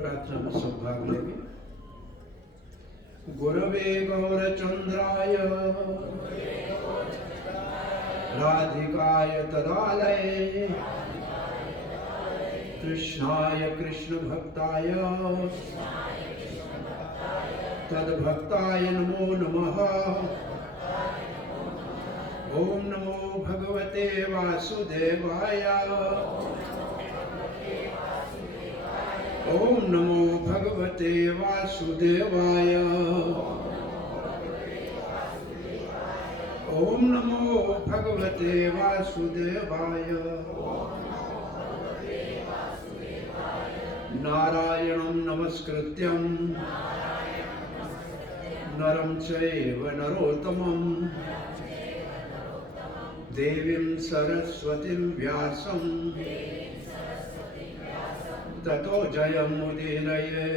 प्रार्थना में सब भाग लेंगे। गुरवे गौरचंद्राय राधिकाय तदालये कृष्णाय कृष्ण भक्ताय तद्भक्ताय नमो नमः। ओम नमो भगवते वासुदेवाय। ओम नमो भगवते वासुदेवाय। ओम नमो भगवते वासुदेवाय। नारायणं नमस्कृत्यं नरं चैव नरोत्तमं देवीं सरस्वतीं व्यासं ततो जयमुदीरये।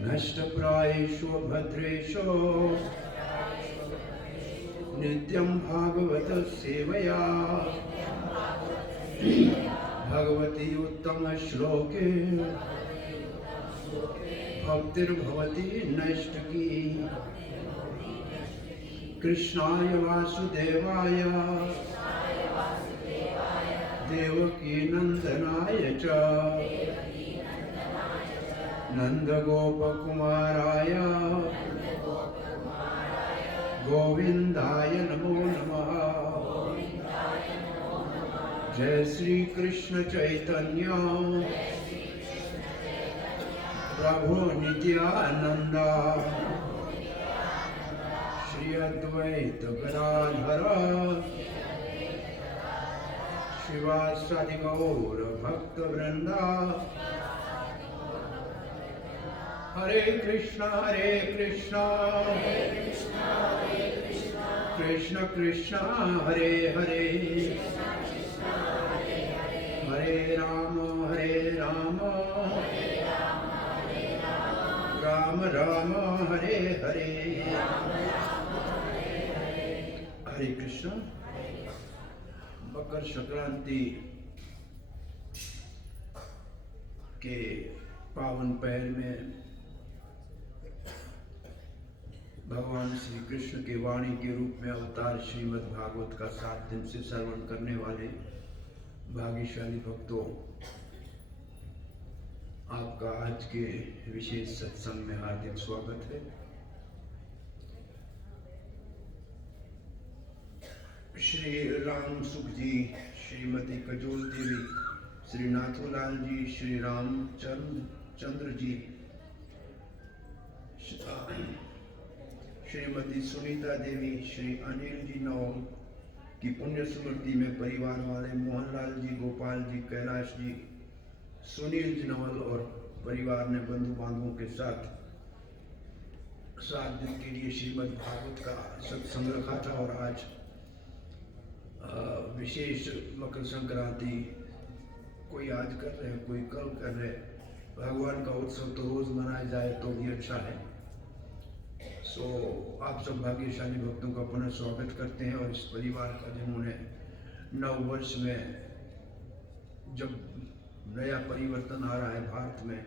नष्टप्रायेषु भद्रेषु नित्यं भागवत सेवया भगवती उत्तम श्लोके भक्तिर्भवती नैष्ठिकी। कृष्णाय वासुदेवाय देवकी नंदनाय च नंदगोपकुमाराय गोविंदाय नमो नमः। जय श्री कृष्ण चैतन्य प्रभु नित्यानंद श्री अद्वैत गदाधर शिवासादि गौर भक्त वृंदा। हरे कृष्णा कृष्ण कृष्ण हरे हरे हरे राम राम राम हरे हरे। हरे कृष्ण। मकर संक्रांति के पावन पहर में भगवान श्री कृष्ण के वाणी के रूप में अवतार श्रीमद् भागवत का 7 दिन से श्रवण करने वाले भाग्यशाली भक्तों, आपका आज के विशेष सत्संग में हार्दिक स्वागत है। श्री राम सुख जी, श्रीमती कजोल देवी, श्री नाथूलाल जी, श्री रामचंद्र जी, श्रीमती सुनीता देवी, श्री अनिल जी नौल की पुण्य स्मृति में परिवार वाले मोहनलाल जी, गोपाल जी, कैलाश जी, सुनील जी नवल और परिवार ने बंधु बांधवों के साथ 7 दिन के लिए श्रीमद् भागवत का सत्संग रखा था। और आज विशेष मकर संक्रांति, कोई आज कर रहे हैं, कोई कल कर रहे हैं। भगवान का उत्सव तो रोज मनाया जाए तो भी अच्छा है। सो आप सब भाग्यशाली भक्तों का पुनः स्वागत करते हैं। और इस परिवार का जिन्होंने नव वर्ष में, जब नया परिवर्तन आ रहा है भारत में,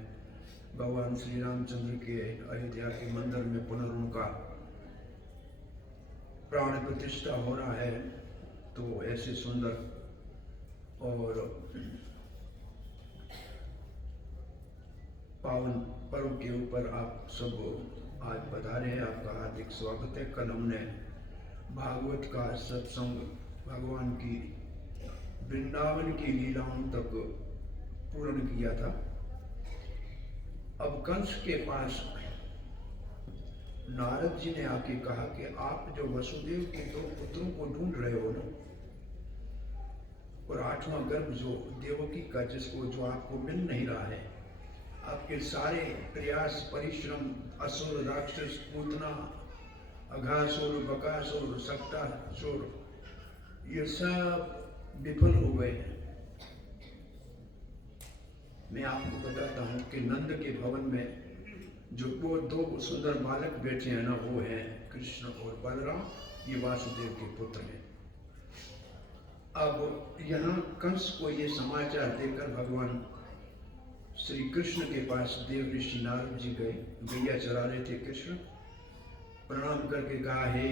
भगवान श्री रामचंद्र के अयोध्या के मंदिर में पुनर्उनका प्राण प्रतिष्ठा हो रहा है, तो ऐसे सुंदर और पावन पर्व के ऊपर आप सब आज पधारे हैं। आपका हार्दिक स्वागत है। कल हमने भागवत का सत्संग भगवान की वृंदावन की लीलाओं तक पूर्ण किया था। अब कंस के पास नारद जी ने आके कहा कि आप जो वसुदेव के 2 पुत्रों को ढूंढ रहे हो ना, और 8वां गर्भ जो देवकी का, जिसको जो आपको मिल नहीं रहा है, आपके सारे प्रयास परिश्रम, असुर, राक्षस, पूतना, अघासुर, बकासुर, सक्तासुर, ये सब विफल हो गए हैं। मैं आपको बताता हूँ कि नंद के भवन में जो वो 2 सुंदर बालक बैठे हैं ना, वो हैं कृष्ण और बलराम। ये वासुदेव के पुत्र हैं। अब यहाँ कंस को ये समाचार देकर भगवान श्री कृष्ण के पास देव ऋषि नारद जी गए, गैया चरा रहे थे कृष्ण। प्रणाम करके कहा, हे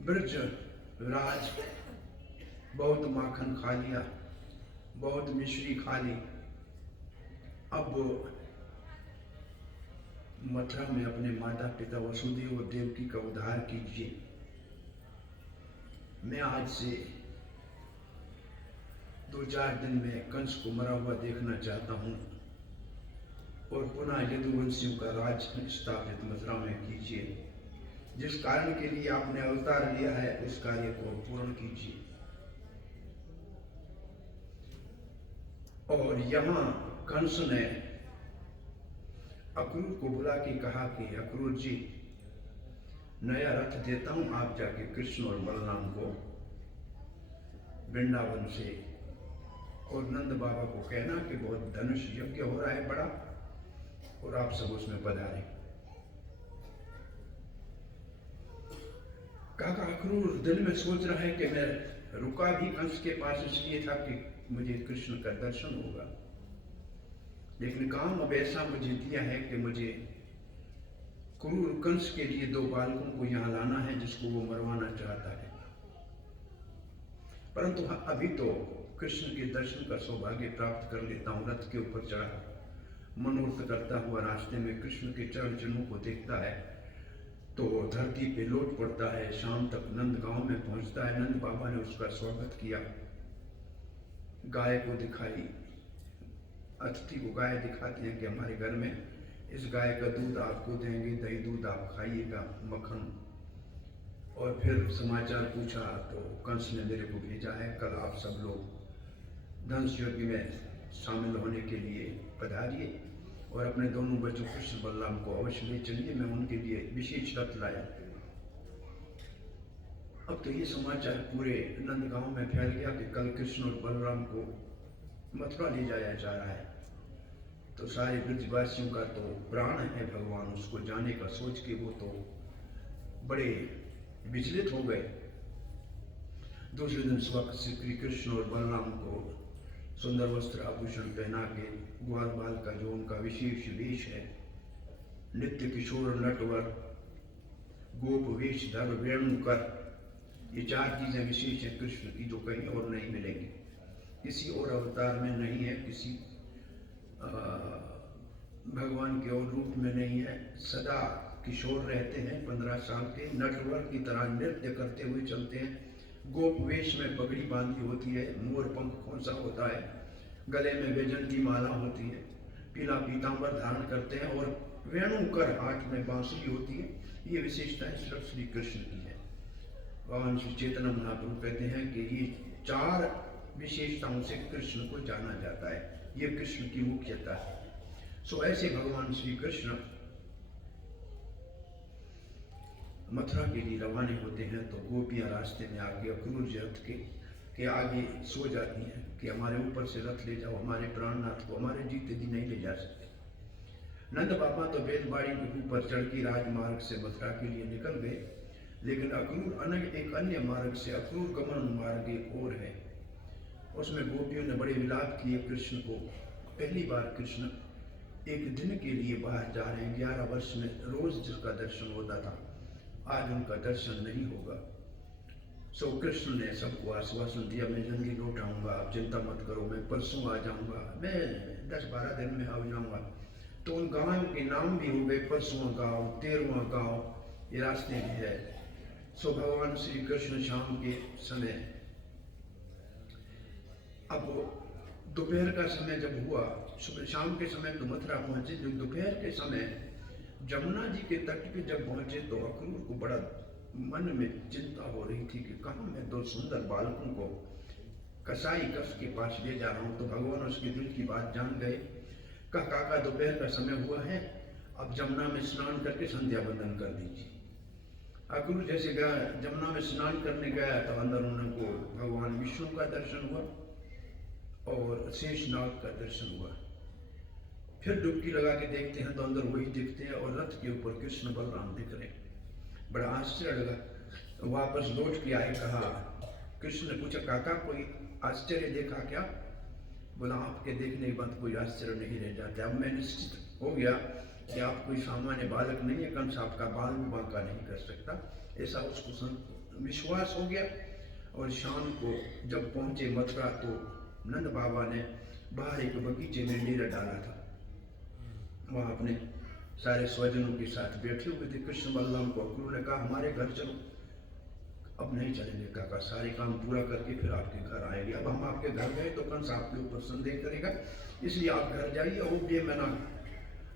ब्रज राज, बहुत माखन खा लिया, बहुत मिश्री खा ली, अब मथुरा में अपने माता पिता वसुदेव और देवकी का उद्धार कीजिए। मैं आज से 2-4 दिन में कंस को मरा हुआ देखना चाहता हूँ और पुनः यदुवंशियों का राज स्थापित मथुरा में कीजिए। जिस कारण के लिए आपने अवतार लिया है उस कार्य को पूर्ण कीजिए। और यहाँ कंस ने अक्रूर को बुला के कहा कि अक्रूर जी, नया रथ देता हूं, आप जाके कृष्ण और बलराम को वृंदावन से और नंद बाबा को कहना कि बहुत धनुष यज्ञ हो रहा है बड़ा, और आप सब उसमें पधारे। काका अक्रूर दिल में सोच रहा है कि मैं रुका भी कंस के पास इसलिए था कि मुझे कृष्ण का दर्शन होगा, लेकिन काम अब ऐसा मुझे दिया है कि मुझे क्रूर कंस के लिए 2 बालकों को यहाँ लाना है जिसको वो मरवाना चाहता है। परंतु अभी तो कृष्ण के दर्शन का सौभाग्य प्राप्त कर लेता हूँ। रथ के ऊपर चढ़ा मनोरथ करता हुआ रास्ते में कृष्ण के चरण चिन्हों को देखता है तो धरती पे लौट पड़ता है। शाम तक नंद गांव में पहुंचता है। नंद बाबा ने उसका स्वागत किया, गाय को दिखाई, अतिथि को गाय दिखाते हैं कि हमारे घर में इस गाय का दूध आपको देंगे, दही दूध आप खाइएगा, मक्खन। और फिर समाचार पूछा तो कंस ने मेरे को भेजा है, कल आप सब लोग धनुष यज्ञ में शामिल होने के लिए पधारिए और अपने दोनों बच्चों कृष्ण बलराम को अवश्य ले चलिए, मैं उनके लिए विशेष रथ लाया। अब तो ये समाचार पूरे नंदगांव में फैल गया कि कल कृष्ण और बलराम को मथुरा ले जाया जा रहा है। तो सारे ब्रजवासियों का तो प्राण है भगवान, उसको जाने का सोच के वो तो बड़े विचलित हो गए। दूसरे दिन सुबह श्री कृष्ण और बलराम को सुंदर वस्त्र आभूषण पहना के ग्वाल बाल का जो उनका विशेष वेश है, नित्य किशोर नटवर गोप वेश धर वेणु कर, ये 4 चीजें विशेष है कृष्ण की जो कहीं और नहीं मिलेंगी, किसी और अवतार में नहीं है, किसी भगवान के और रूप में नहीं है। सदा किशोर रहते हैं, 15 साल के, नटवर की तरह नृत्य करते हुए चलते हैं, गोप वेश में पगड़ी बांधी होती है, मोर पंख खोसा होता है, गले में वैजंती माला होती है, पीला पीतांबर धारण करते हैं और वेणुकर हाथ में बांसुरी होती है। ये विशेषताएं सिर्फ श्री कृष्ण की है। भगवान श्री चैतन्य महाप्रभु कहते हैं कि ये 4 विशेषताओं से कृष्ण को जाना जाता है, ये कृष्ण की मुख्यता है। सो ऐसे भगवान श्री कृष्ण मथुरा के लिए रवाना होते हैं तो गोपियां रास्ते में आके अक्रूर जी रथ के आगे सो जाती हैं कि हमारे ऊपर से रथ ले जाओ, हमारे प्राणनाथ को हमारे जीते जी नहीं ले जा सकते। नंद बाबा तो बैलगाड़ी के ऊपर चढ़ के राजमार्ग से मथुरा के लिए निकल गए, लेकिन अक्रूर एक अन्य मार्ग से, अक्रूर गमन मार्ग एक और है, उसमें गोपियों ने बड़े विलाप किए कृष्ण को। पहली बार कृष्ण एक दिन के लिए बाहर जा रहे हैं। 11 वर्ष में रोज जिसका दर्शन होता था आज उनका दर्शन नहीं होगा। सो कृष्ण ने सबको आश्वासन दिया, मैं जल्दी लौट आऊँगा, आप चिंता मत करो, मैं परसों आ जाऊँगा, मैं 10-12 दिन में आ जाऊँगा। तो उन गाँव के नाम भी हो गए, परसों गाँव, 13वां गाँव, ये रास्ते भी है। सो भगवान श्री कृष्ण शाम के समय, अब दोपहर का समय जब हुआ, सुबह शाम के समय तो मथुरा पहुंचे, जो दोपहर के समय जमुना जी के तट पे जब पहुंचे तो अक्रूर को बड़ा मन में चिंता हो रही थी कि कहाँ मैं 2 सुंदर बालकों को कसाई कस के पास ले जा रहा हूँ। तो भगवान उसके दिल की बात जान गए। काका दोपहर का समय हुआ है, अब जमुना में स्नान करके संध्या बंदन कर दीजिए। अक्रूर जैसे गया जमुना में स्नान करने गया तो अंदर उनको भगवान विष्णु का दर्शन हुआ और शेषनाग का दर्शन हुआ। फिर डुबकी लगा के देखते हैं तो अंदर वही दिखते हैं और रथ के ऊपर कृष्ण बलराम दिख रहे हैं। बड़ा आश्चर्य लगा। वापस लौट के आए, कहा कृष्ण ने पूछा, काका कोई आश्चर्य देखा क्या? बोला, आपके देखने के बाद कोई आश्चर्य नहीं रह जाता। अब मैं निश्चित हो गया कि आप कोई सामान्य बालक नहीं है, कंस आपका बाल भी बांका नहीं कर सकता, ऐसा उसको विश्वास हो गया। और शाम को जब पहुंचे मथुरा तो नंद बाबा ने बाहर एक बगीचे में डेरा डाला था, वहाँ अपने सारे स्वजनों के साथ बैठे हुए थे। कृष्ण बलराम को गुरु ने कहा, हमारे घर चलो। अब नहीं चलेंगे काका, सारे काम पूरा करके फिर आपके घर आएंगे। अब हम आपके घर गए तो कंस आपके ऊपर संदेह करेगा, इसलिए आप घर जाइए। और ये मैंने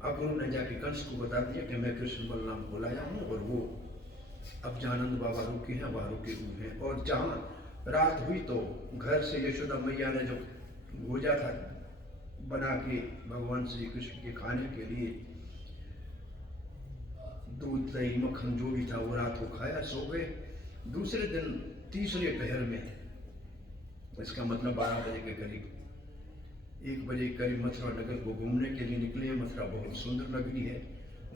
अब गुरु ने जाके कंस को बता दिया कि मैं कृष्ण बलराम को लाया हूँ, और वो अब जानंद बाबा रुके हैं वहाँ रुके हुए हैं। और जहाँ रात हुई तो घर से यशोदा मैया ने जो भोजा था बना के भगवान श्री कृष्ण के खाने के लिए, दूध दही मक्खन जो भी था वो रात को खाया, सो गए। दूसरे दिन तीसरे पहर में, इसका मतलब 12 बजे के करीब, 1 बजे करीब मथुरा नगर को घूमने के लिए निकले। मथुरा बहुत सुंदर नगरी है,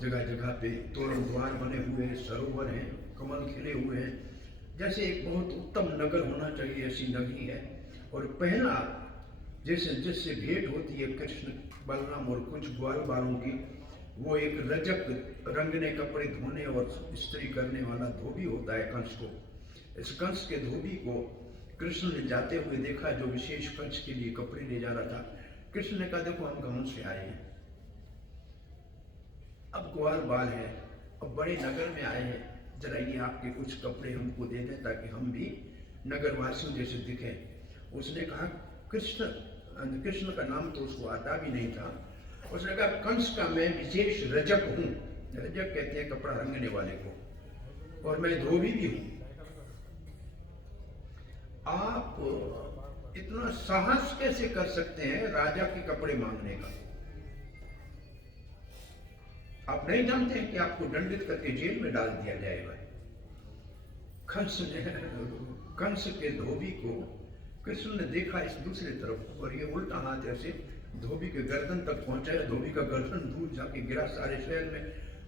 जगह जगह पे तोरण द्वार बने हुए हैं, सरोवर हैं, कमल खिले हुए हैं, जैसे एक बहुत उत्तम नगर होना चाहिए ऐसी नगरी है। और पहला जैसे जिससे भेंट होती है कृष्ण बलराम और कुछ ग्वाल बालों की, वो एक रजक रंगने कपड़े धोने और इस्त्री करने वाला धोबी होता है कंस को। इस कंस के धोबी को कृष्ण ने जाते हुए देखा, जो विशेष कंस के लिए कपड़े ले जा रहा था। कृष्ण ने कहा, देखो हम कहाँ से आए हैं, अब ग्वाल बाल है, अब बड़े नगर में आए हैं, जरा ये आपके कुछ कपड़े हमको दे दें ताकि हम भी नगरवासियों जैसे दिखें। उसने कहा, कृष्ण का नाम तो उसको आता भी नहीं था। उसने कहा, कंस का मैं विशेष रजक हूँ। रजक कहते हैं कपड़ा रंगने वाले को, और मैं धोबी भी हूँ। आप इतना साहस कैसे कर सकते हैं राजा के कपड़े मांगने का? आप नहीं जानते हैं कि आपको दंडित करके जेल में डाल दिया जाएगा। कंस के धोबी को कृष्ण ने देखा इस दूसरे तरफ, और ये उल्टा हाथ ऐसे धोबी के गर्दन तक पहुंचा है। धोबी का गर्दन दूर जाके गिरा। सारे शहर में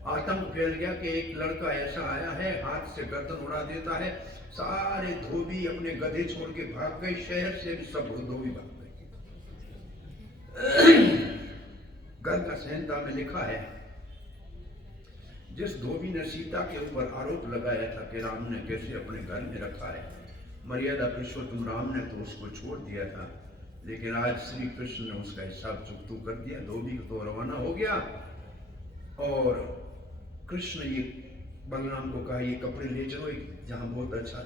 आतंक फैल गया कि एक लड़का ऐसा आया है, हाथ से गर्दन उड़ा देता है। सारे धोबी अपने गधे छोड़ के भाग गए, शहर से भी सब धोबी भाग गए। गर्ग संहिता में लिखा है, जिस धोबी ने सीता के ऊपर आरोप लगाया था कि राम ने कैसे अपने घर में रखा है, मर्यादा पुरुषोत्तम राम ने तो उसको छोड़ दिया था, लेकिन आज श्री कृष्ण ने उसका हिसाब चुकतू कर दिया। धोबी तो रवाना हो गया, और कृष्ण ये बलराम को कहा, ये कपड़े ले चलो, जहाँ बहुत अच्छा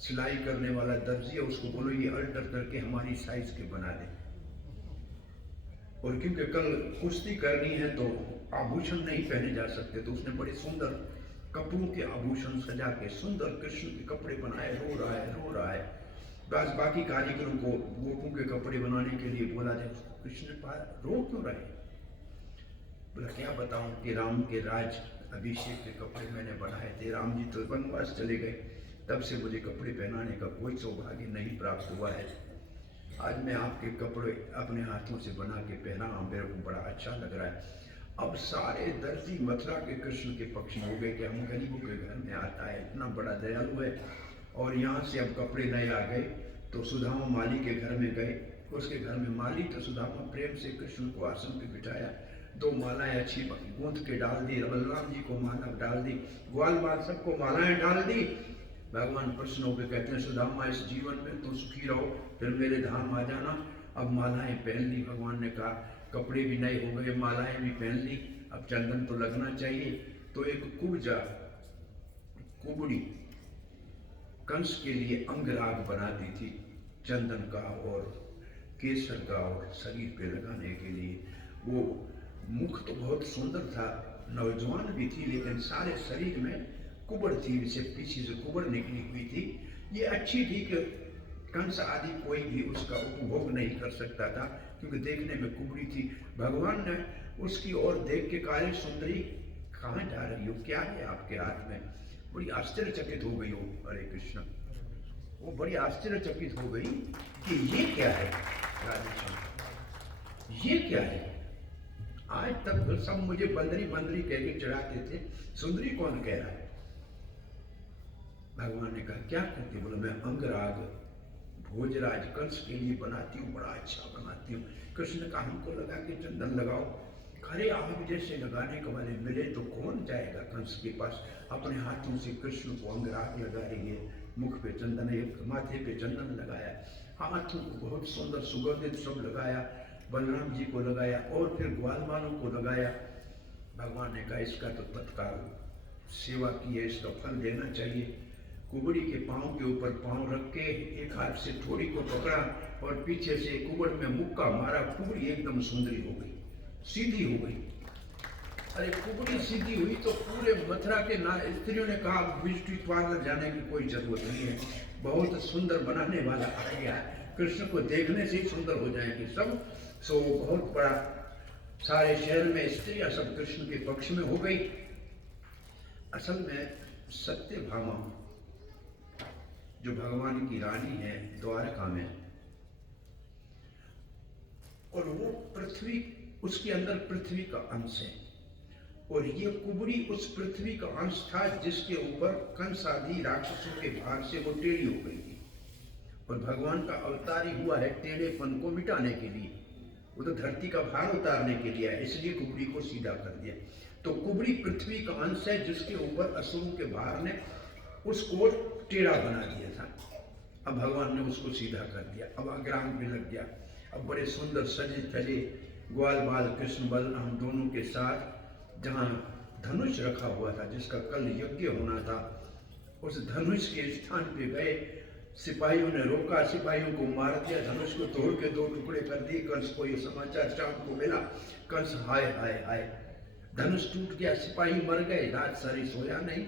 सिलाई करने वाला दर्जी है उसको बोलो ये अल्टर करके हमारी साइज के बना दे। और क्योंकि कल कुश्ती करनी है तो आभूषण नहीं पहने जा सकते, तो उसने बड़े सुंदर कपड़ों के आभूषण सजा के सुंदर कृष्ण के कपड़े बनाए। रो रहा है। बस बाकी कारीगरों को गोपों के कपड़े बनाने के लिए बोला जाए, कृष्ण रो क्यों रहे? बोला, क्या बताऊं कि राम के राज अभिषेक के कपड़े मैंने बनाए थे, राम जी तो वनवास चले गए, तब से मुझे कपड़े पहनाने का कोई सौभाग्य नहीं प्राप्त हुआ है। आज मैं आपके कपड़े अपने हाथों से बना के पहना, मेरे को बड़ा अच्छा लग रहा है। अब सारे दर्जी मथुरा के कृष्ण के पक्ष में हो गए कि हम गरीबों के घर में आता है, इतना बड़ा दयालु है। और यहाँ से अब कपड़े नए आ गए, तो सुदामा माली के घर में गए। उसके घर में माली तो सुदामा प्रेम से कृष्ण को आसन पे बिठाया, 2 मालाएं अच्छी गूंथ के डाल दी, बलराम जी को माला डाल दी, ग्वाल बाल सबको मालाएं डाल दी। भगवान प्रश्न होकर कहते हैं, सुदामा इस जीवन में तो सुखी रहो, फिर मेरे धाम आ जाना। अब मालाएं पहन ली, भगवान ने कहा कपड़े भी नए हो गए, मालाएं भी पहन ली, अब चंदन तो लगना चाहिए। तो एक कुबड़ी कंस के लिए अंगराग बनाती थी, चंदन का और केसर का, और शरीर पे लगाने के लिए। वो मुख तो बहुत सुंदर था, नौजवान भी थी, लेकिन सारे शरीर में कुबड़ थी, जिसे पीछे से कुबड़ निकली हुई थी। ये अच्छी थी कि कंस आदि कोई भी उसका उपभोग नहीं कर सकता था, क्योंकि देखने में कुबड़ी थी। भगवान ने उसकी ओर देख के कहा, सुंदरी कहाँ जा रही हो, क्या है आपके हाथ में? बड़ी आश्चर्यचकित हो गई हो। हरे कृष्ण, वो बड़ी आश्चर्यचकित हो गई कि ये क्या है राधेश्याम, ये क्या है? आज तक सब मुझे बंदरी बंदरी कह के चढ़ाते थे, सुंदरी कौन कह रहा है? भगवान ने कहा क्या करती? बोला मैं अंगराग भोजराज कंस के लिए बनाती हूँ, बड़ा अच्छा बनाती हूँ। कृष्ण ने कहा हमको लगा कि चंदन लगाओ। खरे आग जैसे लगाने के वाले मिले तो कौन जाएगा कंस के पास? अपने हाथों से कृष्ण को अंगराग लगा रही है, मुख पे चंदन, माथे पे चंदन लगाया, हाथों को बहुत सुंदर सुगंधित सब लगाया, बलराम जी को लगाया और फिर ग्वाल वालों को लगाया। भगवान ने कहा इसका तो तत्काल सेवा की है, इसका फल देना चाहिए। कुबड़ी के पांव के ऊपर पांव रख के एक हाथ से थोड़ी को पकड़ा और पीछे से कुबड़ में मुक्का मारा। कुबड़ी एकदम सुंदरी हो गई, सीधी हो गई। अरे कुबड़ी सीधी हुई तो पूरे मथुरा के ना स्त्रियों ने कहा ब्यूटी पार्लर जाने की कोई जरूरत नहीं है, बहुत सुंदर बनाने वाला आ गया है, कृष्ण को देखने से ही सुंदर हो जाएंगे सब। सो बहुत बड़ा सारे शहर में स्त्रियां सब कृष्ण के पक्ष में हो गई। असल में सत्यभामा जो भगवान की रानी है द्वारका में, और वो पृथ्वी, उसके अंदर पृथ्वी का अंश है, और ये कुबड़ी उस पृथ्वी का अंश था जिसके ऊपर कंस आदि राक्षसों के भार से वो टेढ़ी हो गई थी। और भगवान का अवतार ही हुआ है टेढ़ेपन को मिटाने के लिए, वो तो धरती का भार उतारने के लिए है, इसलिए कुबड़ी को सीधा कर दिया। तो कुबड़ी पृथ्वी का अंश है जिसके ऊपर असुरों के भार ने उसको टेढ़ा बना दिया था। अब भगवान ने उसको सीधा कर दिया, अब अग्रांग में लग गया। अब बड़े सुंदर सजे धजे ग्वाल बाल कृष्ण बलराम दोनों के साथ जहाँ धनुष रखा हुआ था, जिसका कल यज्ञ होना था, उस धनुष के स्थान पे गए। सिपाहियों ने रोका, सिपाहियों को मार दिया, धनुष को तोड़ के दो टुकड़े कर दिए। कंस को ये समाचार शाम को मिला, कंस हाय हाय हाय, धनुष टूट गया, सिपाही मर गए, रात सारी सोया नहीं।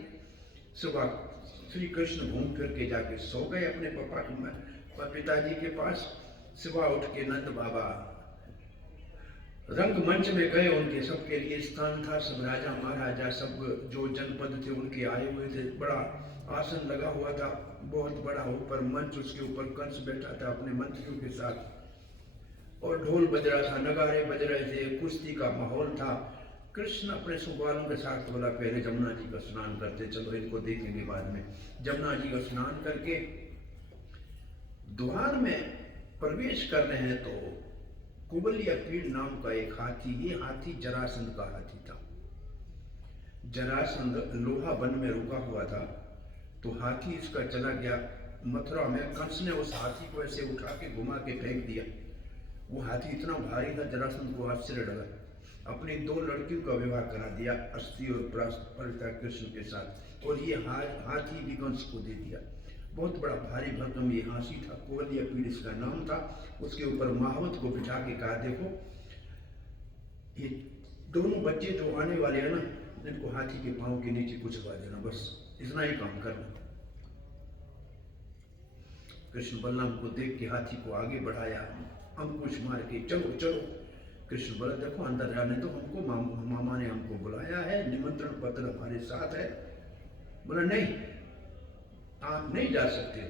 सुबह श्री कृष्ण घूम फिर के जाके सो गए अपने पिताजी के पास। सुबह उठ के नंद बाबा रंगमंच में गए, उनके सबके लिए स्थान था, सब राजा महाराजा सब जो जनपद थे उनके आए हुए थे, बड़ा आसन लगा हुआ था, बहुत बड़ा ऊपर मंच, उसके ऊपर कंस बैठा था अपने मंत्रियों के साथ, और ढोल बज रहा था, नगाड़े बज रहे थे, कुश्ती का माहौल था। कृष्ण अपने सुग्वालों के साथ बोला पहले जमुना जी का स्नान करते, चलो इनको देखेंगे बाद में। जमुना जी का स्नान करके द्वार में प्रवेश कर रहे हैं तो कुबलिया पीड़ नाम का एक हाथी, ये हाथी जरासंध का हाथी था। जरासंध लोहा वन में रुका हुआ था, तो हाथी इसका चला गया मथुरा में। कंस ने उस हाथी को ऐसे उठा के घुमा के फेंक दिया। वो हाथी इतना भारी था, जरासंध को आश्चर्य लगा। अपनी दो लड़कियों का विवाह करा दिया, अस्थि और प्रस्ता कृष्ण के साथ, और ये हाथी भी कंस को दे दिया। बहुत बड़ा भारी भरकम ये हाथी था, कुबलिया पीड़ इसका नाम था। उसके ऊपर महावत को बिठा के कहा देखो ये दोनों बच्चे जो आने वाले हैं ना, इनको हाथी के पांव के नीचे कुचलवा देना, बस इतना ही काम करना। कृष्ण बलराम को देख के हाथी को आगे बढ़ाया, अंकुश मार के चलो चलो। कृष्ण बोला देखो अंदर जाने तो हमको, मामा ने हमको बुलाया है, निमंत्रण पत्र हमारे साथ है। बोला नहीं आप नहीं जा सकते।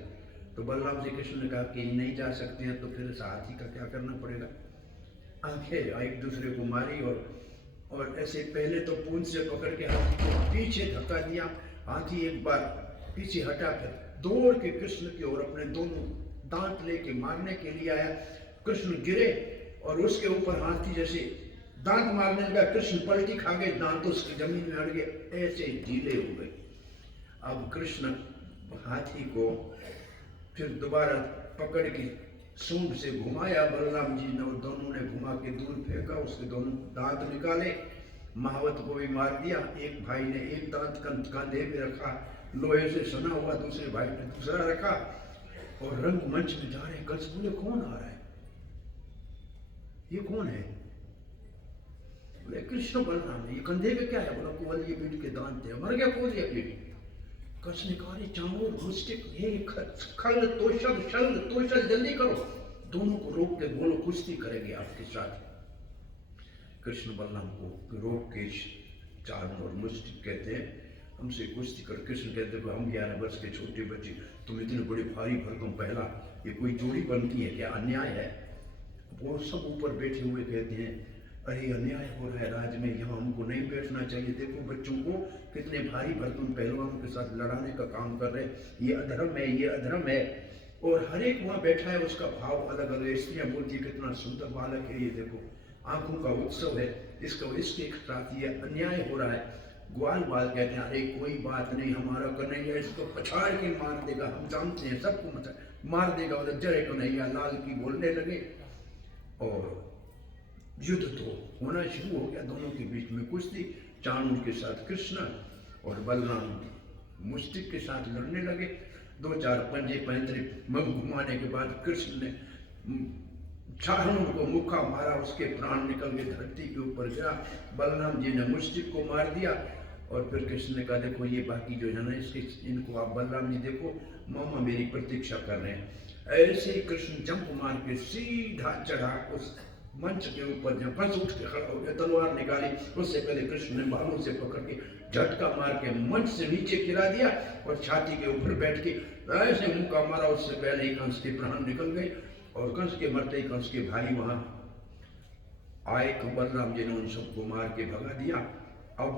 तो बलराम जी कृष्ण ने कहा कि नहीं जा सकते हैं तो फिर हाथी का क्या करना पड़ेगा। आंखें एक दूसरे को मारी और ऐसे पहले तो पूंछ से पकड़ के हाथी को पीछे धक्का दिया। हाथी एक बार पीछे हटा कर दौड़ के कृष्ण की ओर अपने दोनों दांत लेके मारने के लिए आया। कृष्ण गिरे और उसके ऊपर हाथी जैसे दांत मारने लगा, कृष्ण पलटी खा गए, दांत उसकी जमीन में अड़ गए, ऐसे ढीले हो गए। अब कृष्ण हाथी को फिर दोबारा पकड़ के सूंड से घुमाया, बलराम जी ने दोनों ने घुमा के दूर फेंका, उसके दोनों दांत निकाले, महावत को भी मार दिया। एक भाई ने एक दांत कंधे पे रखा, लोहे से सना हुआ, दूसरे भाई ने दूसरा रखा, और रंगमंच में जा रहे। कंस बोले कौन आ रहा है, ये कौन है? बोले कृष्ण बलराम है। ये कंधे पे क्या है? बोला कुबलिया पीड़ के दांत थे, मर गया कुबलिया पीड़। कंस ने कहा चावल मुस्टिक ये खल तोषल शल तोषल जल्दी करो, दोनों को रोक के बोलो कुश्ती करेंगे आपके साथ। कृष्ण बलराम को रोक के चावल और मुस्टिक कहते हैं, हमसे कुश्ती कर। कृष्ण कहते हैं हम 11 वर्ष के छोटे बच्चे, तुम इतने बड़े भारी भरकम पहला, ये कोई जोड़ी बनती है क्या? अन्याय है। वो सब ऊपर बैठे हुए कहते हैं अरे अन्याय हो रहा है राज्य में, यहाँ हमको नहीं बैठना चाहिए, देखो बच्चों को कितने भारी भरकम पहलवानों के साथ लड़ाने का काम कर रहे हैं, ये अधर्म है, ये अधर्म है। और हर एक वहाँ बैठा है, उसका भाव अलग अलग। स्त्रियाँ बोलती है कितना सुंदर बालक है, ये देखो आंखों का उत्सव है इसका, इसके साथ ये अन्याय हो रहा है। ग्वाल बाल कहते हैं अरे कोई बात नहीं, हमारा कन्हैया इसको पछाड़ के मार देगा, हम जानते हैं सबको मार देगा। उधर जय कन्हैया लाल की बोलने लगे और युद्ध तो होना शुरू हो गया, दोनों के बीच में कुश्ती। चाणूर के साथ कृष्ण और बलराम मुष्टिक के साथ लड़ने लगे। 2-4 पंजे पैंतरे मग घुमाने के बाद कृष्ण ने चाणूर को मुक्का मारा, उसके प्राण निकल गए, धरती के ऊपर गिरा। बलराम जी ने मुष्टिक को मार दिया और फिर कृष्ण ने कहा देखो ये बाकी जो है ना इसके, इनको आप बलराम जी देखो मामा मेरी प्रतीक्षा कर रहे हैं। ऐसे ही कृष्ण जंप मार के सीधा चढ़ा उस मंच के ऊपर, जब बस उठ के खड़ा हो गया, तलवार निकाली, उससे पहले कृष्ण ने बालों से पकड़ के झटका मार के मंच से नीचे गिरा दिया और छाती के ऊपर बैठ के ऐसे मुक्का मारा, उससे पहले ही कंस के प्राण निकल गए। और कंस के मरते ही कंस के भाई वहां आए तो बलराम जी ने उन सबको मार के भगा दिया। अब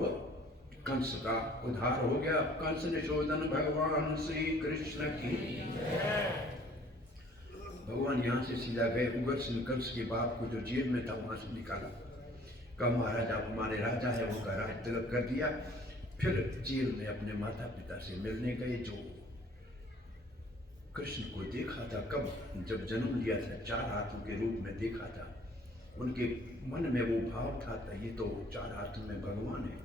कंस का उद्धार हो गया। कंस निशोधन भगवान श्री कृष्ण की। भगवान यहाँ से सीधा गए, उग्रसेन कंस के बाप को जो जेल में था वहां से निकाला, कहा महाराज आप हमारे राजा है, उनका राज तिलक कर दिया। फिर जेल में अपने माता पिता से मिलने गए, जो कृष्ण को देखा था कब, जब जन्म लिया था 4 हाथों के रूप में देखा था, उनके मन में वो भाव था ये तो 4 हाथों में भगवान है,